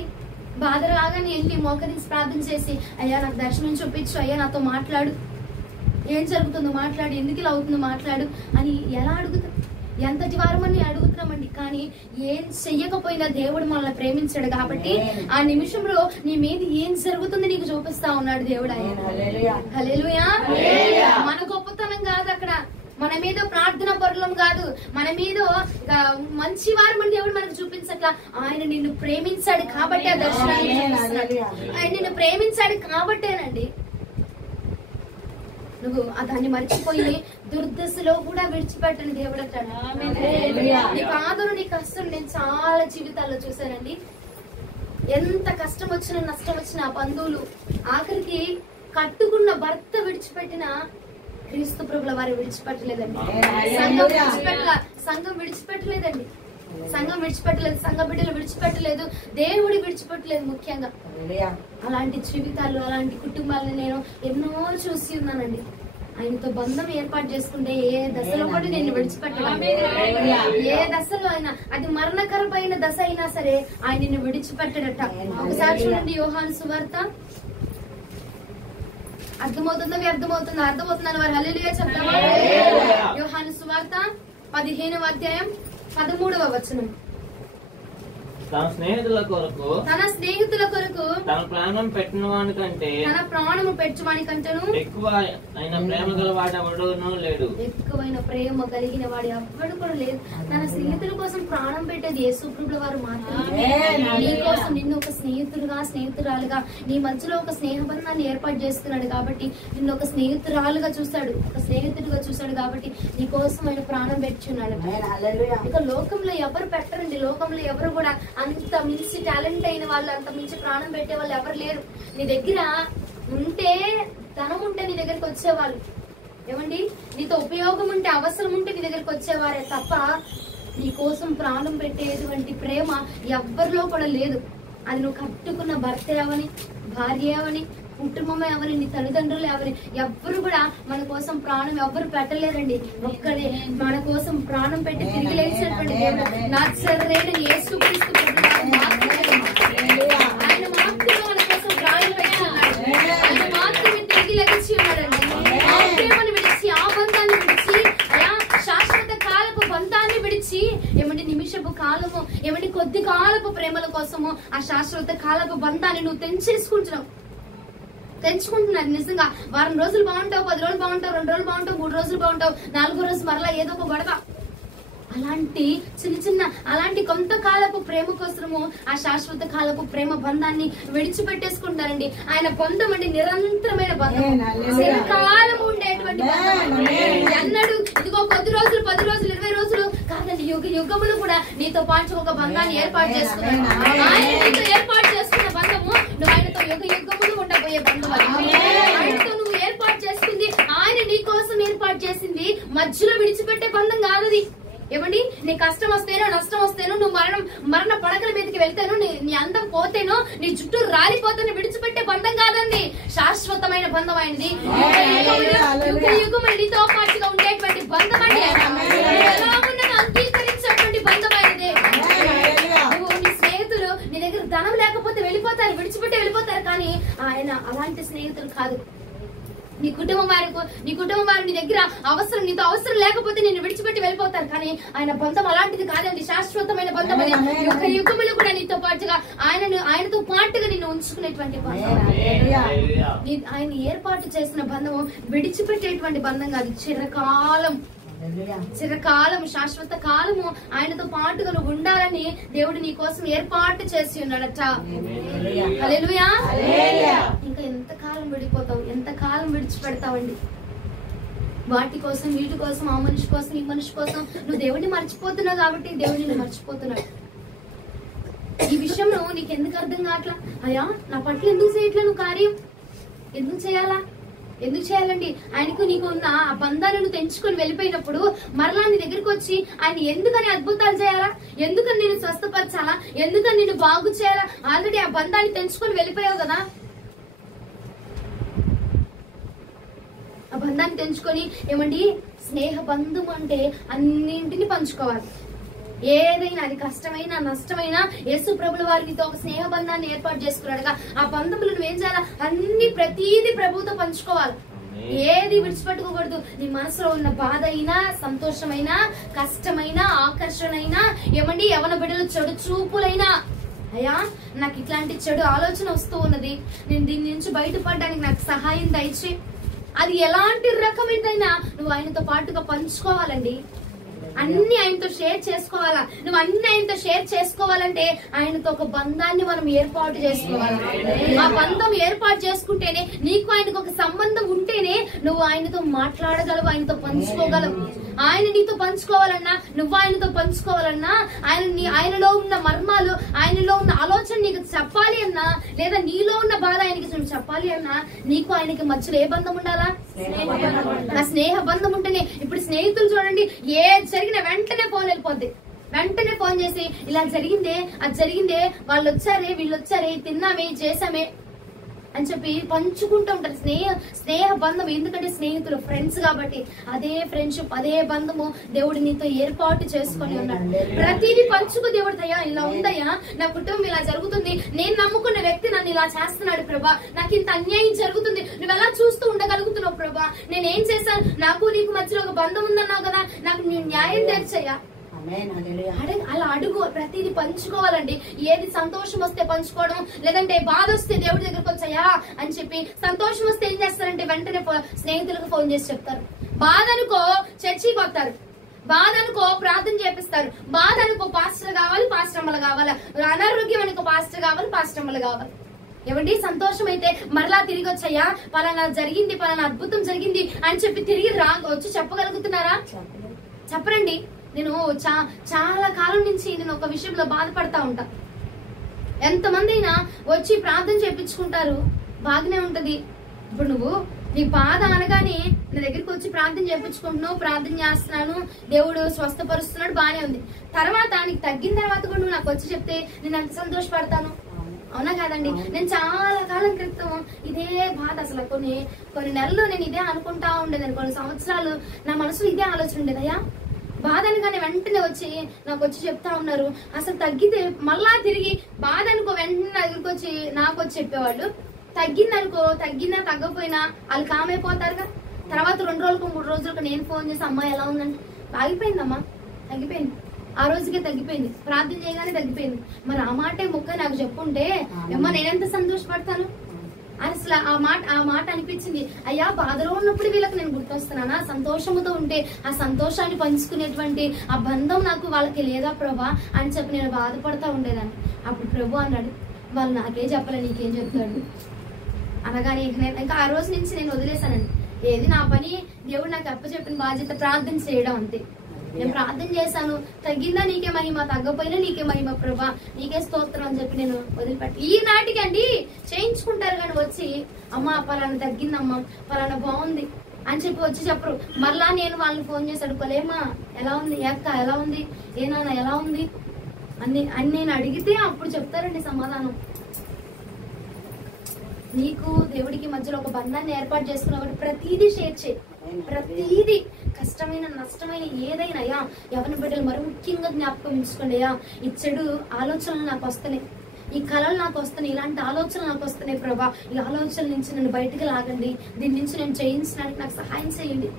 బాధ రాగానే ఏంటి మోకరించి ప్రార్థన చేసి అయ్యా నాకు దర్శనం చూపించు, అయ్యా నాతో మాట్లాడు, ఏం జరుగుతుందో మాట్లాడు, ఎందుకు ఇలా అవుతుందో మాట్లాడు అని ఎలా అడుగుతాం? ఎంతటి వారమని అడుగుతున్నామండి. కానీ ఏం చెయ్యకపోయినా దేవుడు మనల్ని ప్రేమించాడు కాబట్టి ఆ నిమిషంలో నీ మీద ఏం జరుగుతుంది నీకు చూపిస్తా ఉన్నాడు దేవుడు. హల్లెలూయా. మన గొప్పతనం కాదు అక్కడ, మన మీద ప్రార్థన పరులం కాదు, మన మీద మంచి వారం అని దేవుడు మనకు చూపించట్లా. ఆయన నిన్ను ప్రేమించాడు కాబట్టి ఆ దర్శనాన్ని చూపిస్తున్నాడు. ఆయన నిన్ను ప్రేమించాడు కాబట్టేనండి నువ్వు దాన్ని మర్చిపోయి దుర్దశలో కూడా విడిచిపెట్టని దేవుడు అంటాడు. నీ బాధలు నీ కష్టం నేను చాలా జీవితాల్లో చూశానండి. ఎంత కష్టం వచ్చినా నష్టం వచ్చినా బంధువులు, ఆఖరికి కట్టుకున్న భర్త విడిచిపెట్టిన క్రీస్తు ప్రభుల వారు విడిచిపెట్టలేదండి. సంఘం విడిచిపెట్టలేదండి. సంఘ బిడ్డలు విడిచిపెట్టలేదు, దేవుడు విడిచిపెట్టలేదు. ముఖ్యంగా అలాంటి జీవితాలు, అలాంటి కుటుంబాలను నేను ఎన్నో చూసి ఉన్నానండి. ఆయనతో బంధం ఏర్పాటు చేసుకుంటే ఏ దశలో కూడా నేను విడిచిపెట్టలేదు. ఏ దశలో అయినా, అది మరణకరమైన దశ అయినా సరే ఆయన నిన్ను విడిచిపెట్టడట. ఒకసారి చూడండి యోహాను సువార్త. అర్థమవుతుందో అర్థమవుతుందని వారు హల్లెలూయా చెప్తామా? యోహాను సువార్త 15వ అధ్యాయం 13వ వచనం. తన స్నేహితుల కొరకు తన ప్రాణం పెట్టిన వాని కంటే ఎక్కువ ఆయన ప్రేమ గల వాడెవడూనూ లేడు. ఎక్కువైన ప్రేమ కలిగిన వాడు ఎవ్వడు కూడా లేదు. తన స్నేహితుల కోసం ప్రాణం పెట్టేది యేసుప్రభుల వారు మాత్రమే. నీ కోసం నిన్ను ఒక స్నేహితురాలుగా నీ మధ్యలో ఒక స్నేహబంధాన్ని ఏర్పాటు చేస్తున్నాడు కాబట్టి నిన్ను ఒక స్నేహితురాలుగా చూశాడు, ఒక స్నేహితుడిగా చూశాడు కాబట్టి నీ కోసం ఆయన ప్రాణం పెట్టుచున్నాడు. ఇక లోకంలో ఎవరు పెట్టరండి. లోకంలో ఎవరు కూడా అంత మించి టాలెంట్ అయిన వాళ్ళు, అంత మించి ప్రాణం పెట్టే వాళ్ళు ఎవరు లేరు. నీ దగ్గర ఉంటే, ధనం ఉంటే నీ దగ్గరికి వచ్చేవాళ్ళు, ఏమండి నీతో ఉపయోగం ఉంటే, అవసరం ఉంటే నీ దగ్గరికి వచ్చేవారే తప్ప నీ కోసం ప్రాణం పెట్టేటువంటి ప్రేమ ఎవ్వరిలో కూడా లేదు. అది నువ్వు కట్టుకున్న భర్త ఏవని, భార్య ఏవని, కుటుంబం ఎవరి, నీ తల్లిదండ్రులు ఎవరి, ఎవ్వరు కూడా మన కోసం ప్రాణం ఎవ్వరు పెట్టలేరండి. ఒక్కడే మన కోసం ప్రాణం పెట్టి తిరిగి లేచినటువంటి దేవుడు నజరేయుడైన యేసుక్రీస్తు ఆయన మాత్రమే మన కోసం ప్రాణం పెట్టుకున్నాడు. ఆయన మాత్రమే తిరిగి లేచి ఉన్నాడండి. ఆ ప్రేమను విడిచి, ఆ బంధాన్ని విడిచి, శాశ్వత కాలపు బంధాన్ని విడిచి, ఏమంటే నిమిషపు కాలము, ఏమంటే కొద్ది కాలపు ప్రేమల కోసము ఆ శాశ్వత కాలపు బంధాన్ని నువ్వు తెంచుకుంటున్నారు. నిజంగా వారం రోజులు బాగుంటావు, 10 రోజులు బాగుంటావు, 2 రోజులు బాగుంటావు, 3 రోజులు బాగుంటావు, 4వ రోజు మరలా ఏదో ఒక గొడవ. అలాంటి అలాంటి కొంతకాలపు ప్రేమ కోసము ఆ శాశ్వత కాలపు ప్రేమ బంధాన్ని విడిచిపెట్టేసుకుంటారండి. ఆయన బంధం అంటే నిరంతరమైన బంధం, కాలం ఉండేటువంటి బంధం. ఎన్నడు ఇదిగో 10 రోజులు, 10 రోజులు, 20 రోజులు కాదండి, యుగములు కూడా నీతో పాటు ఒక బంధాన్ని ఏర్పాటు చేసుకున్నాడు. ఆయన నీతో ఏర్పాటు చేసుకున్న బంధము నువ్వు ఆయనతో యుగ యుగములు ఉండబోయే బంధం. ఆయనతో నువ్వు ఏర్పాటు చేసుకుంది, ఆయన నీ కోసం ఏర్పాటు చేసింది మధ్యలో విడిచిపెట్టే బంధం కాదది. ఏమండి, నీ కష్టం వస్తేనో నష్టం వస్తేనో, నువ్వు మరణ పడకల మీదకి వెళ్తేనో, నీ అందం పోతేనో, నీ చుట్టూ రాలిపోతేనో విడిచిపెట్టే బంధం కాదండి. శాశ్వతమైన బంధం ఆయనది. యుగ యుగములు నీతో పాటుగా ఉండేటువంటి బంధం అండి. ఎలా ఉన్నది అంగీకరించేటువంటి బంధం ఆయనది. నువ్వు నీ స్నేహితులు నీ దగ్గర ధనం లేకపోతే వెళ్ళిపోతారు, విడిచిపెట్టి వెళ్ళిపోతారు. కానీ ఆయన అలాంటి స్నేహితులు కాదు. నీ కుటుంబం వారు నీ దగ్గర నీతో అవసరం లేకపోతే నిన్ను విడిచిపెట్టి వెళ్ళిపోతారు. కానీ ఆయన బంధం అలాంటిది కాదండి, శాశ్వతమైన బంధం. యుగ యుగములు కూడా నీతో పాటుగా ఆయనతో పాటుగా నిన్ను ఉంచుకునేటువంటి బంధం. ఆయన ఏర్పాటు చేసిన బంధము విడిచిపెట్టేటువంటి బంధం కాదు. చిరకాలం శాశ్వత కాలము ఆయనతో పాటుగా నువ్వు ఉండాలని దేవుడు నీ కోసం ఏర్పాటు చేసి ఉన్నాడట. హల్లెలూయా. ఇంకా ఎంతకాలం విడిపోతావు, ఎంతకాలం విడిచిపెడతావండి? వాటి కోసం, వీటి కోసం, ఆ మనిషి కోసం, ఈ మనిషి కోసం నువ్వు దేవుడిని మర్చిపోతున్నావు కాబట్టి దేవుడిని నువ్వు మర్చిపోతున్నాడు. ఈ విషయంలో నీకు ఎందుకు అర్థం కావట్లా? అయ్యా, నా పట్ల ఎందుకు చేయట్లా నువ్వు కార్యం? ఎందుకు చేయాలండి? ఆయనకు నీకు ఉన్న ఆ బంధాలను తెంచుకొని వెళ్ళిపోయినప్పుడు మరలా నీ దగ్గరికి వచ్చి ఆయన ఎందుకని అద్భుతాలు చేయాలా? ఎందుకని నేను స్వస్థపరచాలా? ఎందుకని నేను బాగు చేయాలా? ఆల్రెడీ ఆ బంధాన్ని తెంచుకొని వెళ్ళిపోయావు కదా. ఆ బంధాన్ని తెంచుకొని ఏమండి, స్నేహ బంధం అంటే అన్నింటినీ పంచుకోవాలి. ఏదైనా, అది కష్టమైనా నష్టమైనా, యేసు ప్రభుల వారితో ఒక స్నేహ బంధాన్ని ఏర్పాటు చేసుకున్నాడుగా. ఆ బంధములు నువ్వేం చేయాలా? ప్రతిదీ ప్రభుతో పంచుకోవాలి. ఏది విడిచిపెట్టుకోకూడదు. నీ మనసులో ఉన్న బాధ అయినా, సంతోషమైనా, కష్టమైనా, ఆకర్షణ అయినా, ఏమండి యవన బిడ్డలు చెడు చూపులైనా, అయ్యా నాకు ఇట్లాంటి చెడు ఆలోచన వస్తూ ఉన్నది, నేను దీని నుంచి బయటపడడానికి నాకు సహాయం దయచే, అది ఎలాంటి రకమైనదైనా నువ్వు ఆయనతో పాటుగా పంచుకోవాలండి. అన్ని ఆయనతో షేర్ చేసుకోవాలా. నువ్వు అన్ని ఆయనతో షేర్ చేసుకోవాలంటే ఆయనతో ఒక బంధాన్ని మనం ఏర్పాటు చేసుకోవాలి. ఆ బంధం ఏర్పాటు చేసుకుంటేనే, నీకు ఆయనకు ఒక సంబంధం ఉంటేనే నువ్వు ఆయనతో మాట్లాడగలవు, ఆయనతో పంచుకోగలవు. ఆయన నీతో పంచుకోవాలన్నా, నువ్వు ఆయనతో పంచుకోవాలన్నా, ఆయనలో ఉన్న మర్మాలు, ఆయనలో ఉన్న ఆలోచన నీకు చెప్పాలి అన్నా, లేదా నీలో ఉన్న బాధ ఆయనకి చెప్పాలి అన్నా, నీకు ఆయనకి మధ్యలో ఏ బంధం ఉండాలా? ఆ స్నేహ బంధం ఉంటేనే. ఇప్పుడు స్నేహితులు చూడండి, ఏ జరిగిన వెంటనే ఫోన్ వెళ్ళిపోద్ది. వెంటనే ఫోన్ చేసి ఇలా జరిగిందే, అది జరిగిందే, వాళ్ళు వచ్చారే, వీళ్ళు వచ్చారే, తిన్నామే, చేసామే అని చెప్పి పంచుకుంటూ ఉంటారు. స్నేహ బంధం. ఎందుకంటే స్నేహితులు, ఫ్రెండ్స్ కాబట్టి. అదే ఫ్రెండ్షిప్, అదే బంధము దేవుడు నీతో ఏర్పాటు చేసుకొని ఉన్నాడు. ప్రతిదీ పంచుకు దేవుడు, అయ్యా ఇలా ఉందయ్యా, నా కుటుంబం ఇలా జరుగుతుంది, నేను నమ్ముకున్న వ్యక్తి నన్ను ఇలా చేస్తున్నాడు ప్రభా, నాకు ఇంత అన్యాయం జరుగుతుంది, నువ్వు ఎలా చూస్తూ ఉండగలుగుతున్నావు ప్రభా, నేనేం చేశాను? నాకు నీకు మధ్యలో ఒక బంధం ఉందన్నావు కదా, నాకు నీ న్యాయం తెచ్చయ్యా. అలా అడుగు. ప్రతిదీ పంచుకోవాలండి. ఏది సంతోషం వస్తే పంచుకోవడం, లేదంటే బాధ వస్తే దేవుడి దగ్గరకు వచ్చాయా అని చెప్పి. సంతోషం వస్తే ఏం చేస్తారంటే వెంటనే స్నేహితులకు ఫోన్ చేసి చెప్తారు. బాధ అనుకో చర్చికి వస్తారు, బాధ అనుకో ప్రార్థన చేపిస్తారు, బాధ అనుకో పాస్టర్ కావాలి, పాస్టమ్మలు కావాలి, అనారోగ్యం అనుకో పాస్టర్ కావాలి, పాస్టమ్మలు కావాలి. ఏమండి, సంతోషం అయితే మరలా తిరిగి వచ్చాయా, పలానా జరిగింది, పలానా అద్భుతం జరిగింది అని చెప్పి తిరిగి వచ్చి చెప్పగలుగుతున్నారా? చెప్పరండి. నేను చాలా కాలం నుంచి నేను ఒక విషయంలో బాధపడతా ఉంటా. ఎంతమంది అయినా వచ్చి ప్రార్థన చేపించుకుంటారు, బాగానే ఉంటది. ఇప్పుడు నువ్వు నీ బాధ అనగానే నా దగ్గరికి వచ్చి ప్రార్థన చేపించుకుంటున్నావు, ప్రార్థన చేస్తున్నాను, దేవుడు స్వస్థపరుస్తున్నాడు, బానే ఉంది. తర్వాత నీకు తగ్గిన తర్వాత కూడా నువ్వు నాకు వచ్చి చెప్తే నేను ఎంత సంతోషపడతాను, అవునా కాదండి? నేను చాలా కాలం క్రితం ఇదే బాధ, అసలు కొన్ని నెలలు నేను ఇదే అనుకుంటా ఉండేదాన్ని, కొన్ని సంవత్సరాలు నా మనసులో ఇదే ఆలోచన ఉండేది. అయ్యా బాధ అనగానే వెంటనే వచ్చి నాకు వచ్చి చెప్తా ఉన్నారు. అసలు తగ్గితే మళ్ళా తిరిగి బాధ అనుకో వెంటనే దగ్గరికి వచ్చి నాకు వచ్చి చెప్పేవాళ్ళు. తగ్గిందనుకో, తగ్గినా తగ్గపోయినా వాళ్ళు కామైపోతారుగా. తర్వాత 2 రోజులకు 3 రోజులకు నేను ఫోన్ చేసి అమ్మా ఎలా ఉందంటే, ఆగిపోయిందమ్మా, తగ్గిపోయింది, ఆ రోజుకే తగ్గిపోయింది, ప్రార్థన చేయగానే తగ్గిపోయింది. మరి ఆ మాటే ముక్క నాకు చెప్పుంటే అమ్మా నేనెంత సంతోషపడతాను. అసలు ఆ మాట అనిపించింది. అయ్యా బాధలో ఉన్నప్పుడు వీళ్ళకి నేను గుర్తొస్తున్నానా? సంతోషముతో ఉంటే ఆ సంతోషాన్ని పంచుకునేటువంటి ఆ బంధం నాకు వాళ్ళకి లేదా ప్రభా అని చెప్పి నేను బాధపడతా ఉండేదాన్ని. అప్పుడు ప్రభు అన్నాడు, వాళ్ళు నాకే చెప్పలే, నీకేం చెప్తాడు అనగానే ఇంకా ఆ రోజు నుంచి నేను వదిలేశానండి. ఏది నా పని దేవుడు నాకు అప్పచెప్పిన బాధ్యత ప్రార్థన చేయడం, అంతే. నేను ప్రార్థన చేశాను, తగ్గిందా నీకే మహిమ, తగ్గపోయినా నీకే మహిమ ప్రభా, నీకే స్తోత్రం అని చెప్పి నేను వదిలిపెట్టి ఈ నాటికి అండి చేయించుకుంటారు కానీ వచ్చి అమ్మ పలానా తగ్గిందమ్మా, పలానా బాగుంది అని చెప్పి వచ్చి చెప్పరు. మరలా నేను వాళ్ళని ఫోన్ చేసి అడుకోలేమా ఎలా ఉంది, అక్క ఎలా ఉంది, ఏ నాన్న ఎలా ఉంది అని నేను అడిగితే అప్పుడు చెప్తారండి సమాధానం. నీకు దేవుడికి మధ్యలో ఒక బంధాన్ని ఏర్పాటు చేసుకున్న ప్రతిదీ షేర్ చేయి, ప్రతిదీ కష్టమైన నష్టమైన ఏదైనా అయ్యా ఎవరిని బిడ్డలు మరి ముఖ్యంగా జ్ఞాపకం ఉంచుకోండి. అయ్యా ఈ చెడు ఆలోచనలు నాకు వస్తున్నాయి, ఈ కళలు నాకు వస్తున్నాయి, ఇలాంటి ఆలోచనలు నాకు వస్తున్నాయి ప్రభా, ఈ ఆలోచనల నుంచి నన్ను బయటకు లాగండి, దీని నుంచి నేను చేయించడానికి నాకు సహాయం చేయండి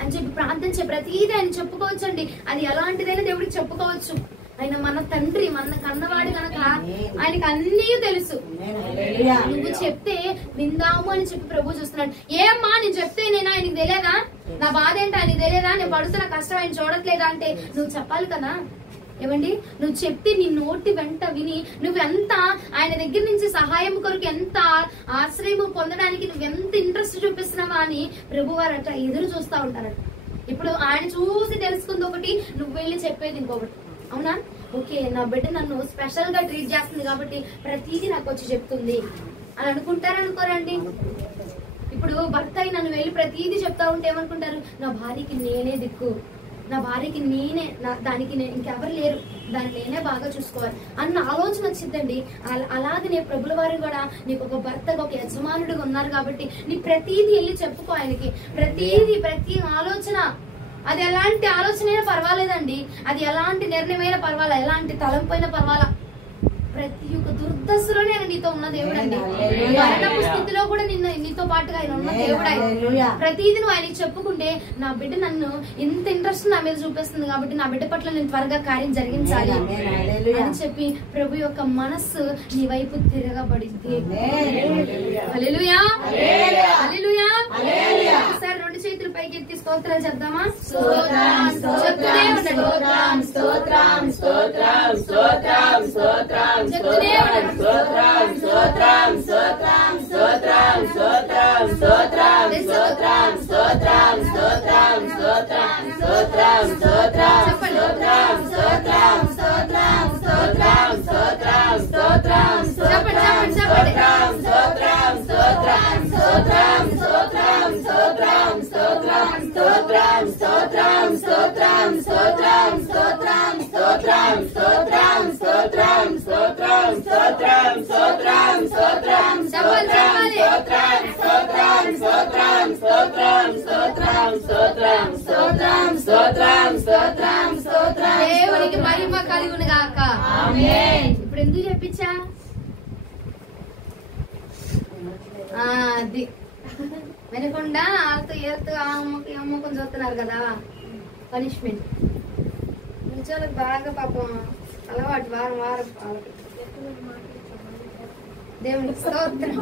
అని చెప్పి ప్రార్థించే ప్రతిదీ ఆయన చెప్పుకోవచ్చండి. అది ఎలాంటిదైనా దేవుడికి చెప్పుకోవచ్చు. ఆయన మన తండ్రి, మన కన్నవాడు కనుక ఆయనకి అన్నీ తెలుసు. నువ్వు చెప్తే విందాము అని చెప్పి ప్రభు చూస్తున్నాడు. ఏమ్మా నేను చెప్తే నేను ఆయనకి తెలియదా, నా బాధ ఏంటో ఆయనకి తెలియదా, నేను పడుతున్న కష్టం ఆయన చూడట్లేదా అంటే నువ్వు చెప్పాలి కదా. ఏమండి నువ్వు చెప్తే నీ నోటి వెంట విని నువ్వెంత ఆయన దగ్గర నుంచి సహాయం కొరకు ఎంత ఆశ్రయం పొందడానికి నువ్వెంత ఇంట్రెస్ట్ చూపిస్తున్నావా అని ప్రభు వారు అట్లా ఎదురు చూస్తా ఉంటారట. ఇప్పుడు ఆయన చూసి తెలుసుకుంది ఒకటి, నువ్వు వెళ్ళి చెప్పేది ఇంకొకటి. అవునా? ఓకే నా బిడ్డ నన్ను స్పెషల్ గా ట్రీట్ చేస్తుంది కాబట్టి ప్రతిదీ నాకు వచ్చి చెప్తుంది అని అనుకుంటారనుకోరండి. ఇప్పుడు భర్త నన్ను వెళ్ళి ప్రతిదీ చెప్తా ఉంటే ఏమనుకుంటారు, నా భార్యకి నేనే దిక్కు, నా భార్యకి నేనే, దానికి ఇంకెవరు లేరు, దాన్ని నేనే బాగా చూసుకోవాలి అన్న ఆలోచన వచ్చిందండి. అలాగనే ప్రభుల వారు కూడా నీకు ఒక భర్తగా ఒక యజమానుడిగా ఉన్నారు కాబట్టి నీ ప్రతిదీ వెళ్ళి చెప్పుకో ఆయనకి. ప్రతి ఆలోచన అది ఎలాంటి ఆలోచన అయినా పర్వాలేదండి, అది ఎలాంటి నిర్ణయమైనా పర్వాలా, ఎలాంటి తలంపైనా పర్వాలా, ప్రతి ఒక్క దుర్దశలోనే ఆయన నీతో ఉన్న దేవుడు అండి. మరణపు స్థితిలో కూడా నీతో పాటుగా ఆయన ఉన్న దేవుడు ఆయన. ప్రతిదీ నువ్వు ఆయనకి చెప్పుకుంటే నా బిడ్డ నన్ను ఇంత ఇంట్రెస్ట్ నా మీద చూపిస్తుంది కాబట్టి నా బిడ్డ పట్ల నేను త్వరగా కార్యం జరిగించాలి అని చెప్పి ప్రభు యొక్క మనస్సు నీ వైపు తిరగబడింది. హల్లెలూయా, హల్లెలూయా. ఒకసారి రెండు చేతులు పైకి ఎత్తి స్తోత్రాలు చెప్దామా? చెప్తూనే ఉండండి. చెప్తూనే దేవునికి మహిమ కలుగును గాక. ఇప్పుడు ఎందుకు చెప్పించా అది వినకుండా వాళ్ళతో ఏతో అమ్మకం చూస్తున్నారు కదా, పనిష్మెంట్ నిజాలకు బాగా పాపం అలవాటు వారం వారం దేవునికి స్తోత్రం.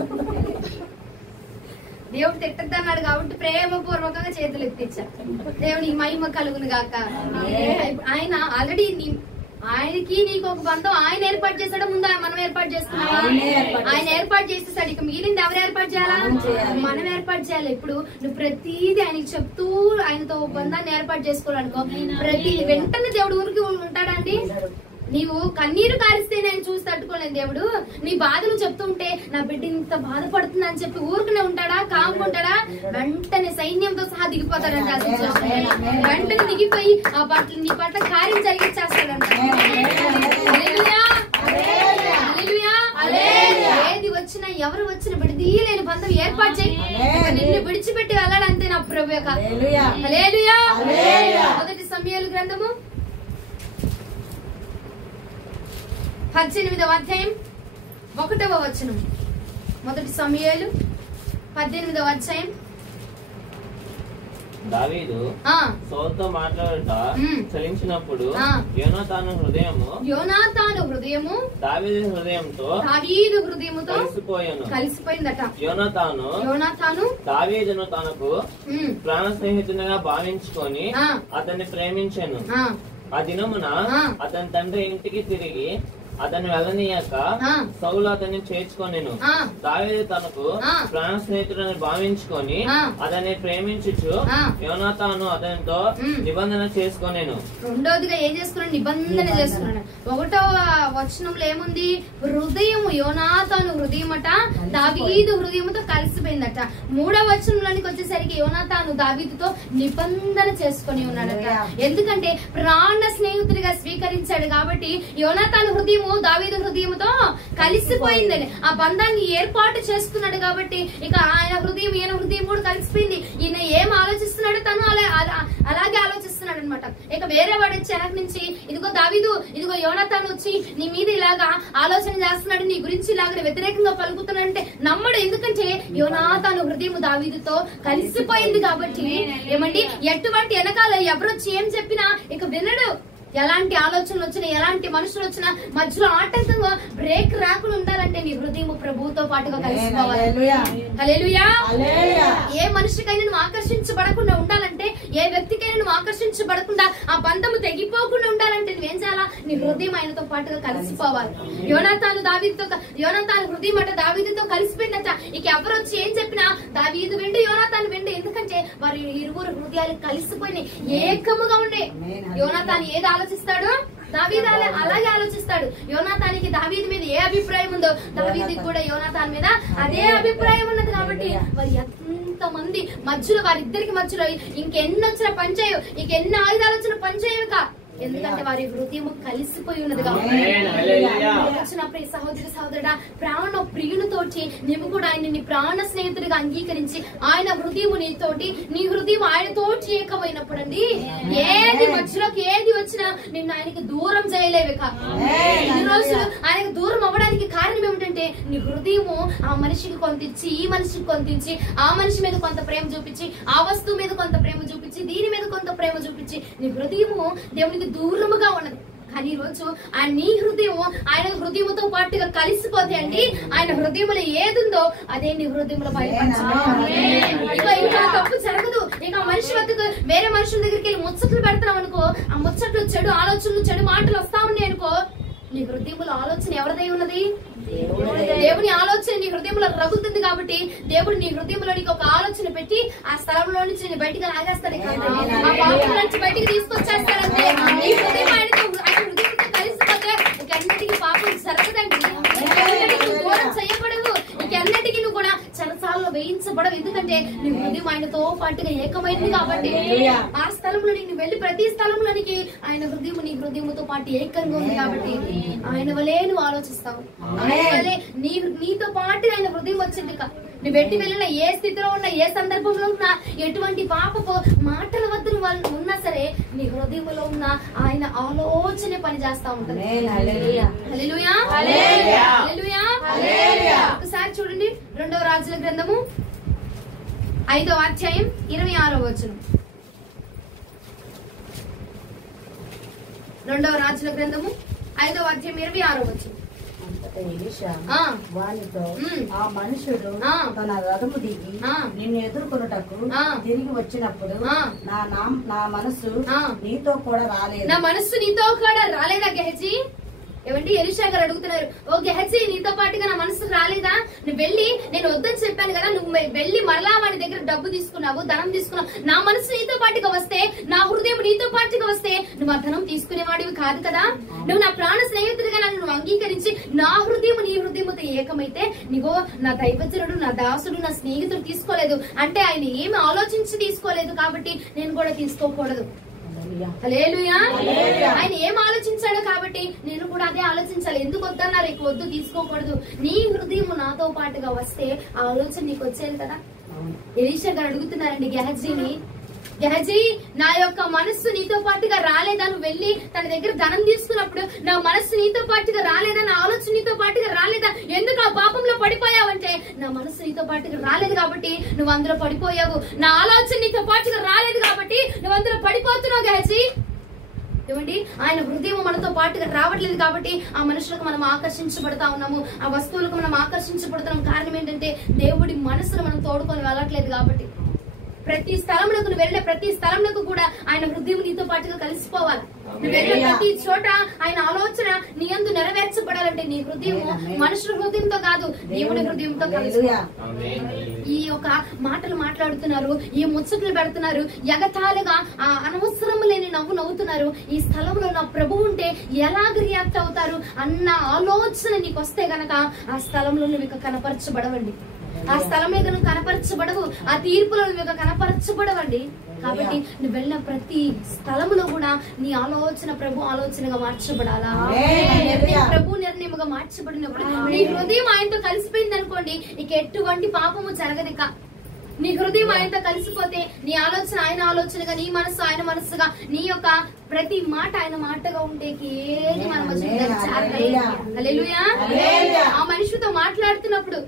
దేవుడు తిట్టద్దన్నాడు కాబట్టి ప్రేమపూర్వకంగా చేతులు ఎత్తిచ్చా. దేవునికి మహిమ కలుగును గాక. ఆయన ఆల్రెడీ ఆయనకి నీకు ఒక బంధం ఆయన ఏర్పాటు చేశాడు, ముందు మనం ఏర్పాటు చేస్తున్నాం. ఆయన ఏర్పాటు చేసేసాడు, ఇక మిగిలింది ఎవరు ఏర్పాటు చేయాలా? మనం ఏర్పాటు చేయాలి. ఇప్పుడు నువ్వు ప్రతిదీ ఆయనకి చెప్తూ ఆయనతో బంధాన్ని ఏర్పాటు చేసుకోవాలనుకో, ప్రతి వెంటనే దేవుడు ఊరికి ఉంటాడండి. నీవు కన్నీరు కారిస్తే నేను చూసి తట్టుకోలేను దేవుడు. నీ బాధలు చెప్తుంటే నా బిడ్డ ఇంత బాధపడుతుంది అని చెప్పి ఊరుకునే ఉంటాడా? కాముకుంటాడా? వెంటనే సైన్యంతో సహా దిగిపోతాడంట. వెంటనే దిగిపోయి ఆ పట్ల నీ పట్ల కార్యం జరిగించేస్తాడంట. ఏది వచ్చినా ఎవరు వచ్చినా విడదీయలేని బంధం ఏర్పాటు చేయి. నిన్ను విడిచిపెట్టి వెళ్ళాడంతే నా ప్రభు. హల్లెలూయా. మొదటి సమూయేలు గ్రంథము 18వ అధ్యాయం 1వ వచనం. మొదటి సమూయేలు 18వ అధ్యాయం. దావీదు సౌలుతో మాట్లాడుట చలించినప్పుడు యోనాతాను హృదయము దావీదు హృదయంతో కలిసిపోయిందట. యోనాతాను దావీదును తనకు ప్రాణ స్నేహితునిగా భావించుకొని అతన్ని ప్రేమించెను. ఆ దినమున అతని తండ్రి ఇంటికి తిరిగి అతన్ని వెళ్ళనీయక సౌలు అతన్ని చేర్చుకొనెను. దావీదు తనకు ప్రాణ స్నేహితుడని భావించుకొని అతన్ని ప్రేమించుచు యోనాతాను అతనితో నిబంధన చేసుకొనెను. రెండోదిగా ఏం చేసుకున్నాడు? నిబంధన చేసుకున్నాడు. 1వ వచనంలో ఏముంది? హృదయం, యోనాతాను హృదయం అట దావీదు హృదయంతో కలిసిపోయిందట. 3వ వచనంలోనికి వచ్చేసరికి యోనాతాను దావీదుతో నిబంధన చేసుకొని ఉన్నాడట. ఎందుకంటే ప్రాణ స్నేహితుడిగా స్వీకరించాడు కాబట్టి యోనాతాను హృదయము దావీదు హృదయముతో కలిసిపోయిందని ఆ బంధాన్ని ఏర్పాటు చేసుకున్నాడు. కాబట్టి ఇక ఆయన హృదయం ఈయన హృదయం కూడా కలిసిపోయింది. ఈయన ఏం ఆలోచిస్తున్నాడో తను అలాగే ఆలోచిస్తున్నాడు అనమాట. ఇక వేరే వాడు వచ్చి వెనక నుంచి ఇదిగో దావీదు, ఇదిగో యోనాతాను వచ్చి నీ మీద ఇలాగా ఆలోచన చేస్తున్నాడు, నీ గురించి ఇలాగ వ్యతిరేకంగా పలుకుతున్నాడంటే నమ్మడు. ఎందుకంటే యోనాతాను హృదయం దావీదుతో కలిసిపోయింది కాబట్టి ఏమండి ఎటువంటి వెనకాల ఎవరొచ్చి ఏం చెప్పినా ఇక వినడు. ఎలాంటి ఆలోచనలు వచ్చినా ఎలాంటి మనుషులు వచ్చినా మధ్యలో ఆటంకంగా బ్రేక్ రాకుండా ఉండాలంటే నీ హృదయం ప్రభువుతో పాటుగా కలిసిపోవాలి. హల్లెలూయా. ఏ మనిషికైనా నువ్వు ఆకర్షించబడకుండా ఉండాలంటే, ఏ వ్యక్తికైనా నువ్వు ఆకర్షించబడకుండా ఆ బంధము తెగిపోకుండా ఉండాలంటే నువ్వేం చేయాలా? నీ హృదయం ఆయనతో పాటుగా కలిసిపోవాలి. యోనాతాను హృదయం అట దావీదుతో కలిసిపోయిందట. ఇక ఎవరు వచ్చి ఏం చెప్పినా దావీదు వెండి యోనాతాను వెండి. ఎందుకంటే వారి ఇరువురు హృదయాలు కలిసిపోయినాయి, ఏకముగా ఉండే. యోనాతాను ఏది ఆలోచిస్తాడు? దావీదు అలాగే ఆలోచిస్తాడు. యోనాతానికి దావీదు మీద ఏ అభిప్రాయం ఉందో దావీదుకి కూడా యోనాతాన్ మీద అదే అభిప్రాయం ఉన్నది. కాబట్టి వారి ఎంతమంది మధ్యలో, వారిద్దరికి మధ్యలో ఇంకెన్ని వచ్చిన పనిచేయవు, ఇంకెన్ని ఆయుధాలు వచ్చిన పనిచేయవుక. ఎందుకంటే వారి హృదయం కలిసిపోయి ఉన్నది. కాబట్టి సహోదరి సహోదరుడా, ప్రాణ ప్రియునితోటి నీవు కూడా ఆయన నీ ప్రాణ స్నేహితుడిగా అంగీకరించి ఆయన హృదయము నీతోటి, నీ హృదయం ఆయనతోటి ఏకమైనప్పుడు అండి ఏది మధ్యలోకి ఏది వచ్చినా నిన్ను ఆయనకి దూరం చేయలేవు. ఇన్ని రోజులు ఆయనకు దూరం అవ్వడానికి కారణం ఏమిటంటే నీ హృదయము ఆ మనిషికి కొంతిచ్చి, ఈ మనిషికి కొంతించి, ఆ మనిషి మీద కొంత ప్రేమ చూపించి, ఆ వస్తువు మీద కొంత ప్రేమ చూపించి, దీని మీద కొంత ప్రేమ చూపించి నీ హృదయము దేవునికి దూరముగా ఉన్నది. కానీ ఈ రోజు ఆయన నీ హృదయం ఆయన హృదయంతో పాటుగా కలిసిపోతే అండి ఆయన హృదయంలో ఏదుందో అదే నీ హృదయంలో బయటపడుతుంది. ఇంకా తప్పు జరగదు. ఇంకా మనిషి వద్దకు వేరే మనుషుల దగ్గరికి వెళ్ళి ముచ్చట్లు పెడతాం అనుకో, ఆ ముచ్చట్లు చెడు ఆలోచనలు చెడు మాటలు వస్తా ఉన్నాయి అనుకో, నీ హృదయంలో ఆలోచన ఎవరిదై ఉన్నది? దేవుని ఆలోచన నీ హృదయంలో రగులుతుంది. కాబట్టి దేవుడు నీ హృదయంలో నీకు ఒక ఆలోచన పెట్టి ఆ స్థలంలో నుంచి బయటికి లాగేస్తాడు, ఆ పాపం నుంచి బయటికి తీసుకొచ్చేస్తాడంటే నీ హృదయం ఆయన హృదయంతో కలిసిపోతే ఇంకెన్నిటికీ పాపం జరగదండి, దూరం చేయబడవు, ఇంకెన్నిటికీ నువ్వు కూడా చెరసాలలో వేయించబడవు. ఎందుకంటే నీ హృదయం ఆయనతో పాటుగా ఏకమైంది. కాబట్టి ఆ స్థలంలో నీకు వెళ్లి ప్రతి స్థలంలోనికి ఆయన హృదయం నీ హృదయంతో పాటు ఏకంగా ఉంది. కాబట్టి ఆయన వలే నువ్వు ఆలోచిస్తావు, ఆయన వలే నీతో పాటు ఆయన హృదయం వచ్చింది. నువ్వు వెట్టి వెళ్ళిన ఏ స్థితిలో ఉన్నా, ఏ సందర్భంలో ఉన్నా, ఎటువంటి పాపపు మాటల వద్ద ఉన్నా సరే నీ హృదయంలో ఉన్న ఆయన ఆలోచనే పని చేస్తా ఉంటుంది. హల్లెలూయా. ఒకసారి చూడండి 2వ రాజుల గ్రంథము 5వ అధ్యాయం 26వ వచనం. 2వ రాజుల గ్రంథము 5వ అధ్యాయం 26వ వచనం. వానితో ఆ మనుషుడు తన రథము దిగి నిన్ను ఎదుర్కొనుటకు తిరిగి వచ్చినప్పుడు నా మనస్సు నీతో కూడా రాలేదు. నా మనస్సు నీతో కూడా రాలేదా గెహజీ? ఏమంటే ఎలీషా గారు అడుగుతున్నారు, ఓ గెహజీ నీతో పాటుగా నా మనసు రాలేదా? నువ్వు వెళ్ళి, నేను వద్దని చెప్పాను కదా, నువ్వు వెళ్ళి మరలా వాడి దగ్గర డబ్బు తీసుకున్నావు, ధనం తీసుకున్నావు, నా మనసు నీతో పాటుగా వస్తే, నా హృదయం నీతో పాటుగా వస్తే నువ్వు ఆ ధనం తీసుకునేవాడివి కాదు కదా. నువ్వు నా ప్రాణ స్నేహితుడిగా నన్ను అంగీకరించి నా హృదయం నీ హృదయంతో ఏకమైతే నీవో నా దైవజనుడు, నా దాసుడు, నా స్నేహితుడు తీసుకోలేదు అంటే ఆయన ఏమి ఆలోచించి తీసుకోలేదు. కాబట్టి నేను కూడా తీసుకోకూడదు. హల్లెలూయా. ఆయన ఏం ఆలోచించాడు కాబట్టి నేను కూడా అదే ఆలోచించాలి. ఎందుకు వద్దన్నారు? ఇక వద్దు, తీసుకోకూడదు. నీ హృదయం నాతో పాటుగా వస్తే ఆ ఆలోచన నీకు వచ్చేది కదా. ఎలీషా గారు అడుగుతున్నారండి గెహజీని, గెహజీ నా యొక్క మనస్సు నీతో పాటుగా రాలేదా? నువ్వు వెళ్ళి తన దగ్గర ధనం తీసుకున్నప్పుడు నా మనస్సు నీతో పాటుగా రాలేదా? నా ఆలోచన నీతో పాటుగా రాలేదా? ఎందుకు ఆ పాపంలో పడిపోయావంటే నా మనస్సు నీతో పాటుగా రాలేదు కాబట్టి నువ్వు అందులో పడిపోయావు. నా ఆలోచన నీతో పాటుగా రాలేదు కాబట్టి నువ్వు అందులో పడిపోతున్నావు గెహజీ. ఏమండి ఆయన హృదయం మనతో పాటుగా రావట్లేదు కాబట్టి ఆ మనుషులకు మనం ఆకర్షించబడతా ఉన్నాము, ఆ వస్తువులకు మనం ఆకర్షించబడుతున్నాం. కారణం ఏంటంటే దేవుడి మనసును మనం తోడుకొని వెళ్ళట్లేదు కాబట్టి. ప్రతి స్థలంలోకి నువ్వు వెళ్ళే ప్రతి స్థలంలోకి కూడా ఆయన హృదయం నీతో పాటుగా కలిసిపోవాలి. నువ్వు వెళ్ళే ప్రతి చోట ఆయన ఆలోచన నీ యందు నెరవేర్చబడాలంటే నీ హృదయం మనుషుల హృదయంతో కాదు, దేవుడి హృదయంతో కలిసిపోవాలి. ఈ యొక్క మాటలు మాట్లాడుతున్నారు, ఈ ముచ్చట్లు పెడుతున్నారు, ఎగతాలుగా అనవసరం లేని నవ్వు నవ్వుతున్నారు. ఈ స్థలంలో నా ప్రభు ఉంటే ఎలాగ రియాక్ట్ అవుతారు అన్న ఆలోచన నీకు వస్తే గనక ఆ స్థలంలో నువ్వు ఇక కనపరచబడవండి. ఆ స్థలం మీద నువ్వు కనపరచబడవు, ఆ తీర్పులో నువ్వు కనపరచబడవండి. కాబట్టి నువ్వు వెళ్ళిన ప్రతి స్థలములో కూడా నీ ఆలోచన ప్రభు ఆలోచనగా మార్చబడాలా, ప్రభు నిర్ణయముగా మార్చబడినప్పుడు నీ హృదయం ఆయనతో కలిసిపోయింది అనుకోండి, ఇక ఎటువంటి పాపము జరగదిక. నీ హృదయం ఆయనతో కలిసిపోతే నీ ఆలోచన ఆయన ఆలోచనగా, నీ మనసు ఆయన మనసుగా, నీ యొక్క ప్రతి మాట ఆయన మాటగా ఉంటే ఏది మన ఆ మనిషితో మాట్లాడుతున్నప్పుడు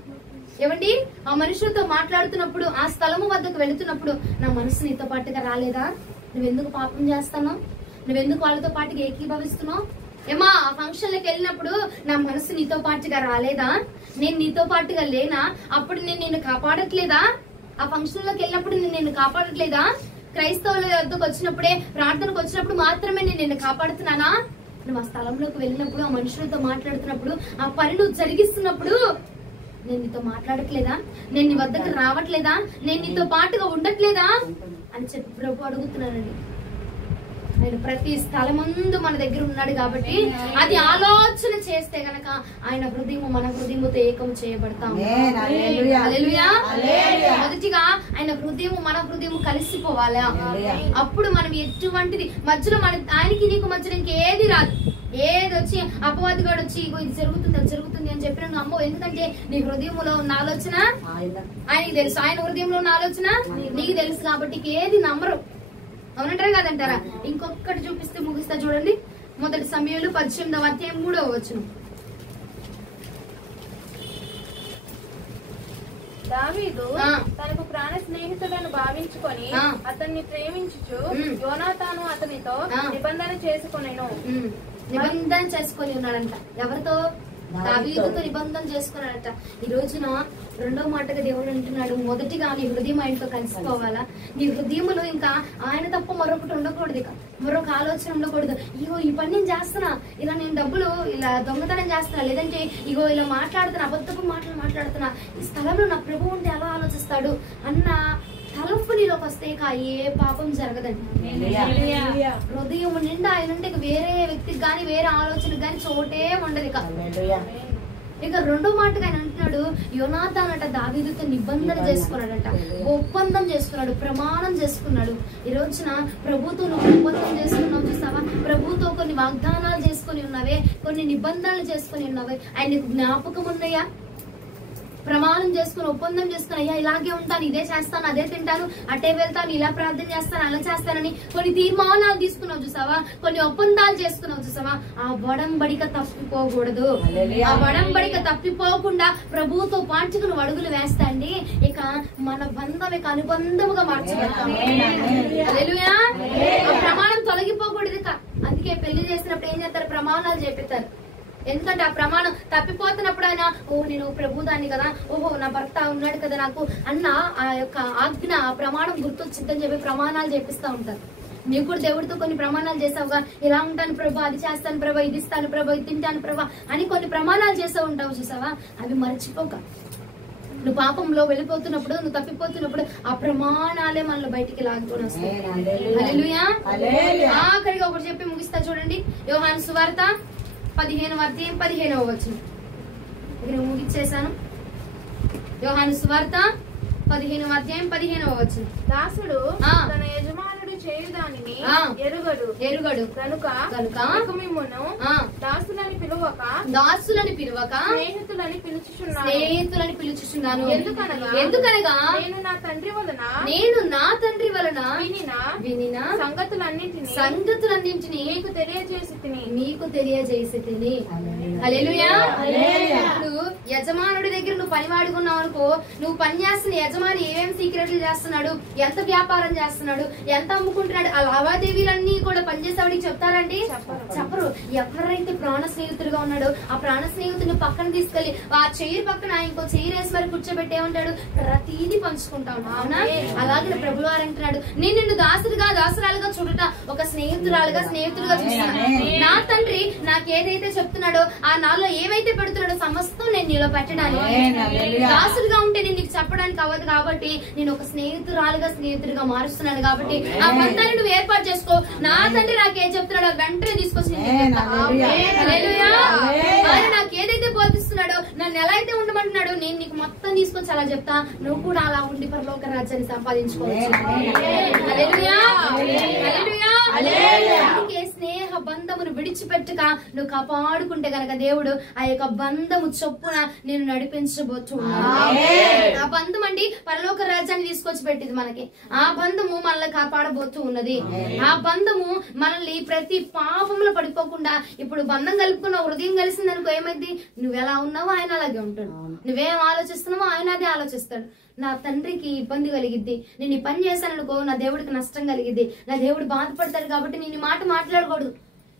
ఏమండి, ఆ మనుషులతో మాట్లాడుతున్నప్పుడు ఆ స్థలము వద్దకు వెళుతున్నప్పుడు నా మనసు నీతో పాటుగా రాలేదా? నువ్వెందుకు పాపం చేస్తున్నావు? నువ్వెందుకు వాళ్ళతో పాటుగా ఏకీభవిస్తున్నావు? ఏమా ఆ ఫంక్షన్ లకి వెళ్ళినప్పుడు నా మనసు నీతో పాటుగా రాలేదా? నేను నీతో పాటుగా లేనా? అప్పుడు నేను నిన్ను కాపాడట్లేదా? ఆ ఫంక్షన్ లోకి వెళ్ళినప్పుడు నేను నిన్ను కాపాడట్లేదా? క్రైస్తవుల వద్దకు వచ్చినప్పుడే, ప్రార్థనకు వచ్చినప్పుడు మాత్రమే నేను నిన్ను కాపాడుతున్నానా? నువ్వు ఆ స్థలంలోకి వెళ్ళినప్పుడు, ఆ మనుషులతో మాట్లాడుతున్నప్పుడు, ఆ పని నువ్వు జరిగిస్తున్నప్పుడు నేను నీతో మాట్లాడట్లేదా? నేను నీ వద్దకు రావట్లేదా? నేను నీతో పాటుగా ఉండట్లేదా అని చెప్పి ప్రభు అడుగుతున్నానండి. ఆయన ప్రతి స్థలమందు మన దగ్గర ఉన్నాడు కాబట్టి అది ఆలోచన చేస్తే గనక ఆయన హృదయము మన హృదయముతో ఏకం చేయబడతాము. హల్లెలూయా. మొదటిగా ఆయన హృదయము మన హృదయము కలిసిపోవాలా, అప్పుడు మనం ఎటువంటిది మధ్యలో మన ఆయనకి నీకు మధ్యలో ఇంకేది రాదు. ఏది వచ్చి అపవాదిగాడు వచ్చి ఇది జరుగుతుంది అది జరుగుతుంది అని చెప్పిన నువ్వు అమ్మో, ఎందుకంటే నీ హృదయంలో ఉన్న ఆలోచన ఆయనకి తెలుసు, ఆయన హృదయంలో ఉన్న ఆలోచన నీకు తెలుసు కాబట్టి ఏది నమ్మరు. అవునంటారా కాదంటారా? ఇంకొకటి చూపిస్తే ముగిస్తా చూడండి. మొదటి సమయంలో 18వ అధ్యాయం 3వ వచనం. దావీదు తనకు ప్రాణ స్నేహితులను భావించుకొని అతన్ని ప్రేమించుచు యోనాతాను అతనితో నిబంధన చేసుకొని ఉన్నాడంట. ఎవరితో? దావీదుతో నిబంధన చేసుకున్నాడట. ఈ రోజున రెండో మాటగా దేవుడు అంటున్నాడు, మొదటిగా నీ హృదయం ఆయనతో కలిసిపోవాలా. నీ హృదయంలో ఇంకా ఆయన తప్ప మరొకటి ఉండకూడదు, ఇక మరొక ఆలోచన ఉండకూడదు. ఇగో ఈ పని నేను చేస్తున్నా, ఇలా నేను డబ్బులు ఇలా దొంగతనం చేస్తున్నా, లేదంటే ఇగో ఇలా మాట్లాడుతున్నా, అబద్ధపు మాటలు మాట్లాడుతున్నా, ఈ స్థలంలో నా ప్రభు ఉంటే ఎలా ఆలోచిస్తాడు అన్న తలపు నీలోకి వస్తే ఇక ఏ పాపం జరగదండి. హృదయం నిండా ఆయన ఉంటే వేరే వ్యక్తికి గాని వేరే ఆలోచనకి గాని చోటే ఉండదు. ఇక రెండో మాటగా ఆయన అంటున్నాడు, యోనాతాన్ అట దావీదుతో నిబంధన చేసుకున్నాడట, ఒప్పందం చేసుకున్నాడు, ప్రమాణం చేసుకున్నాడు. ఈ రోజున ప్రభుతో నువ్వు ఒప్పందం చేసుకున్నావు చూసావా? ప్రభుతో కొన్ని వాగ్దానాలు చేసుకుని ఉన్నావే, కొన్ని నిబంధనలు చేసుకుని ఉన్నావే, ఆయన నీకు జ్ఞాపకం ఉన్నాయా? ప్రమాణం చేసుకుని ఒప్పందం చేసుకుని, అయ్యా ఇలాగే ఉంటాను, ఇదే చేస్తాను, అదే తింటాను, అటే వెళ్తాను, ఇలా ప్రార్థన చేస్తాను, అలా చేస్తానని కొన్ని తీర్మానాలు తీసుకున్నావు చూసావా? కొన్ని ఒప్పందాలు చేసుకున్నావు చూసావా? ఆ వడంబడిక తప్పిపోకూడదు. ఆ వడంబడిక తప్పిపోకుండా ప్రభువుతో పాటుకు నువ్వు అడుగులు వేస్తాండి, ఇక మన బంధం ఇక అనుబంధముగా మార్చబడతాం. హల్లెలూయా. ఆ ప్రమాణం తొలగిపోకూడదు. ఇక అందుకే పెళ్లి చేసినప్పుడు ఏం చేస్తారు? ప్రమాణాలు చేపిస్తారు. ఎందుకంటే ఆ ప్రమాణం తప్పిపోతున్నప్పుడు ఆయన నేను ప్రభుదాన్ని కదా, ఓహో నా భర్త ఉన్నాడు కదా నాకు అన్న ఆ యొక్క ఆజ్ఞ, ఆ ప్రమాణం గుర్తొచ్చిందని చెప్పి ప్రమాణాలు చేపిస్తా ఉంటారు. నీకు కూడా దేవుడితో కొన్ని ప్రమాణాలు చేసావుగా, ఇలా ఉంటాను ప్రభా, అది చేస్తాను ప్రభా, ఇది ఇస్తాను ప్రభా, ఇది తింటాను ప్రభా అని కొన్ని ప్రమాణాలు చేస్తూ ఉంటావు చూసావా? అవి మర్చిపోక నువ్వు పాపంలో వెళ్ళిపోతున్నప్పుడు, నువ్వు తప్పిపోతున్నప్పుడు ఆ ప్రమాణాలే మనల్ని బయటికి లాగుకొని వస్తాయి. హల్లెలూయా. ఆఖరిగా ఒకటి చెప్పి ముగిస్తా చూడండి. యోహాను సువార్త 15వ అధ్యాయం 15వ వచనం. ఇక్కడ ముగిచ్చేసాను. యోహాను సువార్త 15వ అధ్యాయం 15వ వచనం. దాసుడు తన యజమానుడు చేయుదానిని ఎరుగడు కనుక మిమ్మును దాసులని పిలువక స్నేహితులని పిలుచుచున్నాను. ఎందుకనగా నేను నా తండ్రి వలన వలన వినిన సంగతులన్నింటినీ మీకు తెలియజేసి తిని. హల్లెలూయా. ఇప్పుడు యజమానుడి దగ్గర నువ్వు పనివాడుకున్నావు అనుకో, నువ్వు పని చేస్తున్న యజమాని ఏమేమి సీక్రెట్లు చేస్తున్నాడు, ఎంత వ్యాపారం చేస్తున్నాడు, ఎంత అమ్ముకుంటున్నాడు, ఆ లావాదేవీలన్నీ కూడా పనిచేసేవాడికి చెప్తారండి? చెప్పరు. ఎవరైతే ప్రాణ స్నేహితుడుగా ఉన్నాడో ఆ ప్రాణ స్నేహితుడిని పక్కన తీసుకెళ్లి ఆ చైర్ పక్కన ఇంకో చైర్ వేసి మరి కూర్చోబెట్టేమంటాడు, ప్రతిదీ పంచుకుంటా ఉంటావు. అవునా? అలాగే ప్రభువు వారు అంటున్నాడు, నేను నిన్ను దాసురాలుగా చూడట ఒక స్నేహితుడుగా చూస్తున్నాను. నా తండ్రి నాకు ఏదైతే చెప్తున్నాడో, ఆ నాలో ఏమైతే పెడుతున్నాడో సమస్తం నేను నీలో పెట్టడానికి. దాసుడుగా ఉంటే నేను నీకు చెప్పడానికి అవ్వదు కాబట్టి నేను ఒక స్నేహితుడిగా మారుస్తున్నాను. కాబట్టి ఆ బంధాన్ని నువ్వు ఏర్పాటు చేసుకో. నా తండ్రి నాకేం చెప్తున్నాడో వెంటనే తీసుకొచ్చి ఆయన నాకు ఏదైతే బోధిస్తున్నాడో, నన్ను ఎలా అయితే ఉండమంటున్నాడో నేను నీకు మొత్తం తీసుకొచ్చి అలా చెప్తా. నువ్వు కూడా అలా ఉండి పరలోక రాజ్యాన్ని సంపాదించుకోవచ్చు. అందుకే స్నేహ బంధమును విడిచిపెట్టక నువ్వు కాపాడుకుంటే గనక దేవుడు ఆ యొక్క బంధము చొప్పున నేను నడిపించబోతున్నాను. ఆ బంధం అండి పరలోక రాజ్యాన్ని తీసుకొచ్చి పెట్టింది మనకి. ఆ బంధము మనల్ని కాపాడబోతూ ఉన్నది. ఆ బంధము మనల్ని ప్రతి పాపంలో పడిపోకుండా, ఇప్పుడు బంధం కలుపుకున్న హృదయం కలిసింది అనుకో, ఏమైంది? నువ్వెలా ఉన్నావో ఆయన అలాగే ఉంటాడు, నువ్వేం ఆలోచిస్తున్నావో ఆయన అదే ఆలోచిస్తాడు. నా తండ్రికి ఇబ్బంది కలిగిద్ది, నేను ఈ పని చేశాననుకో నా దేవుడికి నష్టం కలిగిద్ది, నా దేవుడు బాధపడతాడు కాబట్టి నేను ఈ మాట మాట్లాడకూడదు,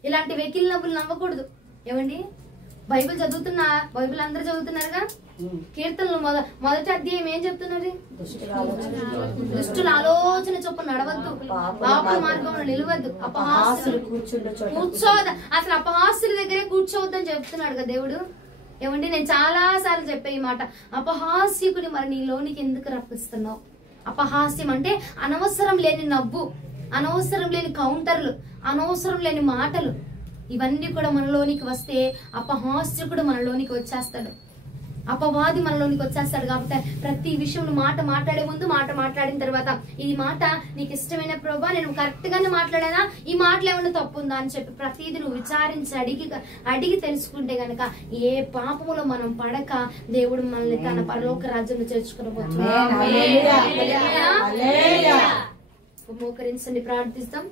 ఇలాంటి వెకిల్ నవ్వులు నవ్వకూడదు. ఏమండి బైబిల్ చదువుతున్నా, బైబిల్ అందరూ చదువుతున్నారుగా. కీర్తనలు మొదటి అధ్యాయం ఏం చెప్తున్నారు? దుష్టుల ఆలోచన చొప్పున నడవద్దు, పాప మార్గంలో నిలవద్దు, అపహాస్యులు కూర్చోవద్దు. అసలు అపహాస్యుల దగ్గరే కూర్చోవద్దని చెప్తున్నాడు కదా దేవుడు. ఏమండి నేను చాలా సార్లు చెప్పే ఈ మాట, అపహాస్యకుని మరి నీలోనికి ఎందుకు రప్పిస్తున్నావు? అపహాస్యం అంటే అనవసరం లేని నవ్వు, అనవసరం లేని కౌంటర్లు, అనవసరం లేని మాటలు, ఇవన్నీ కూడా మనలోనికి వస్తే అపహాస్యకుడు మనలోనికి వచ్చేస్తాడు, అపవాది మనలోనికి వచ్చేస్తాడు. కాబట్టి ప్రతి విషయం మాట మాట్లాడే ముందు, మాట మాట్లాడిన తర్వాత ఈ మాట నీకు ఇష్టమైన ప్రభా, నేను కరెక్ట్ గానే మాట్లాడానా, ఈ మాటలు ఏమన్నా తప్పు ఉందా అని చెప్పి ప్రతిదీ నువ్వు విచారించి అడిగి తెలుసుకుంటే గనక ఏ పాపములో మనం పడక దేవుడు మనల్ని తన పరలోక రాజ్యంలో చేర్చుకునబోతున్నాడు. మోకరించండి, ప్రార్థిస్తాం.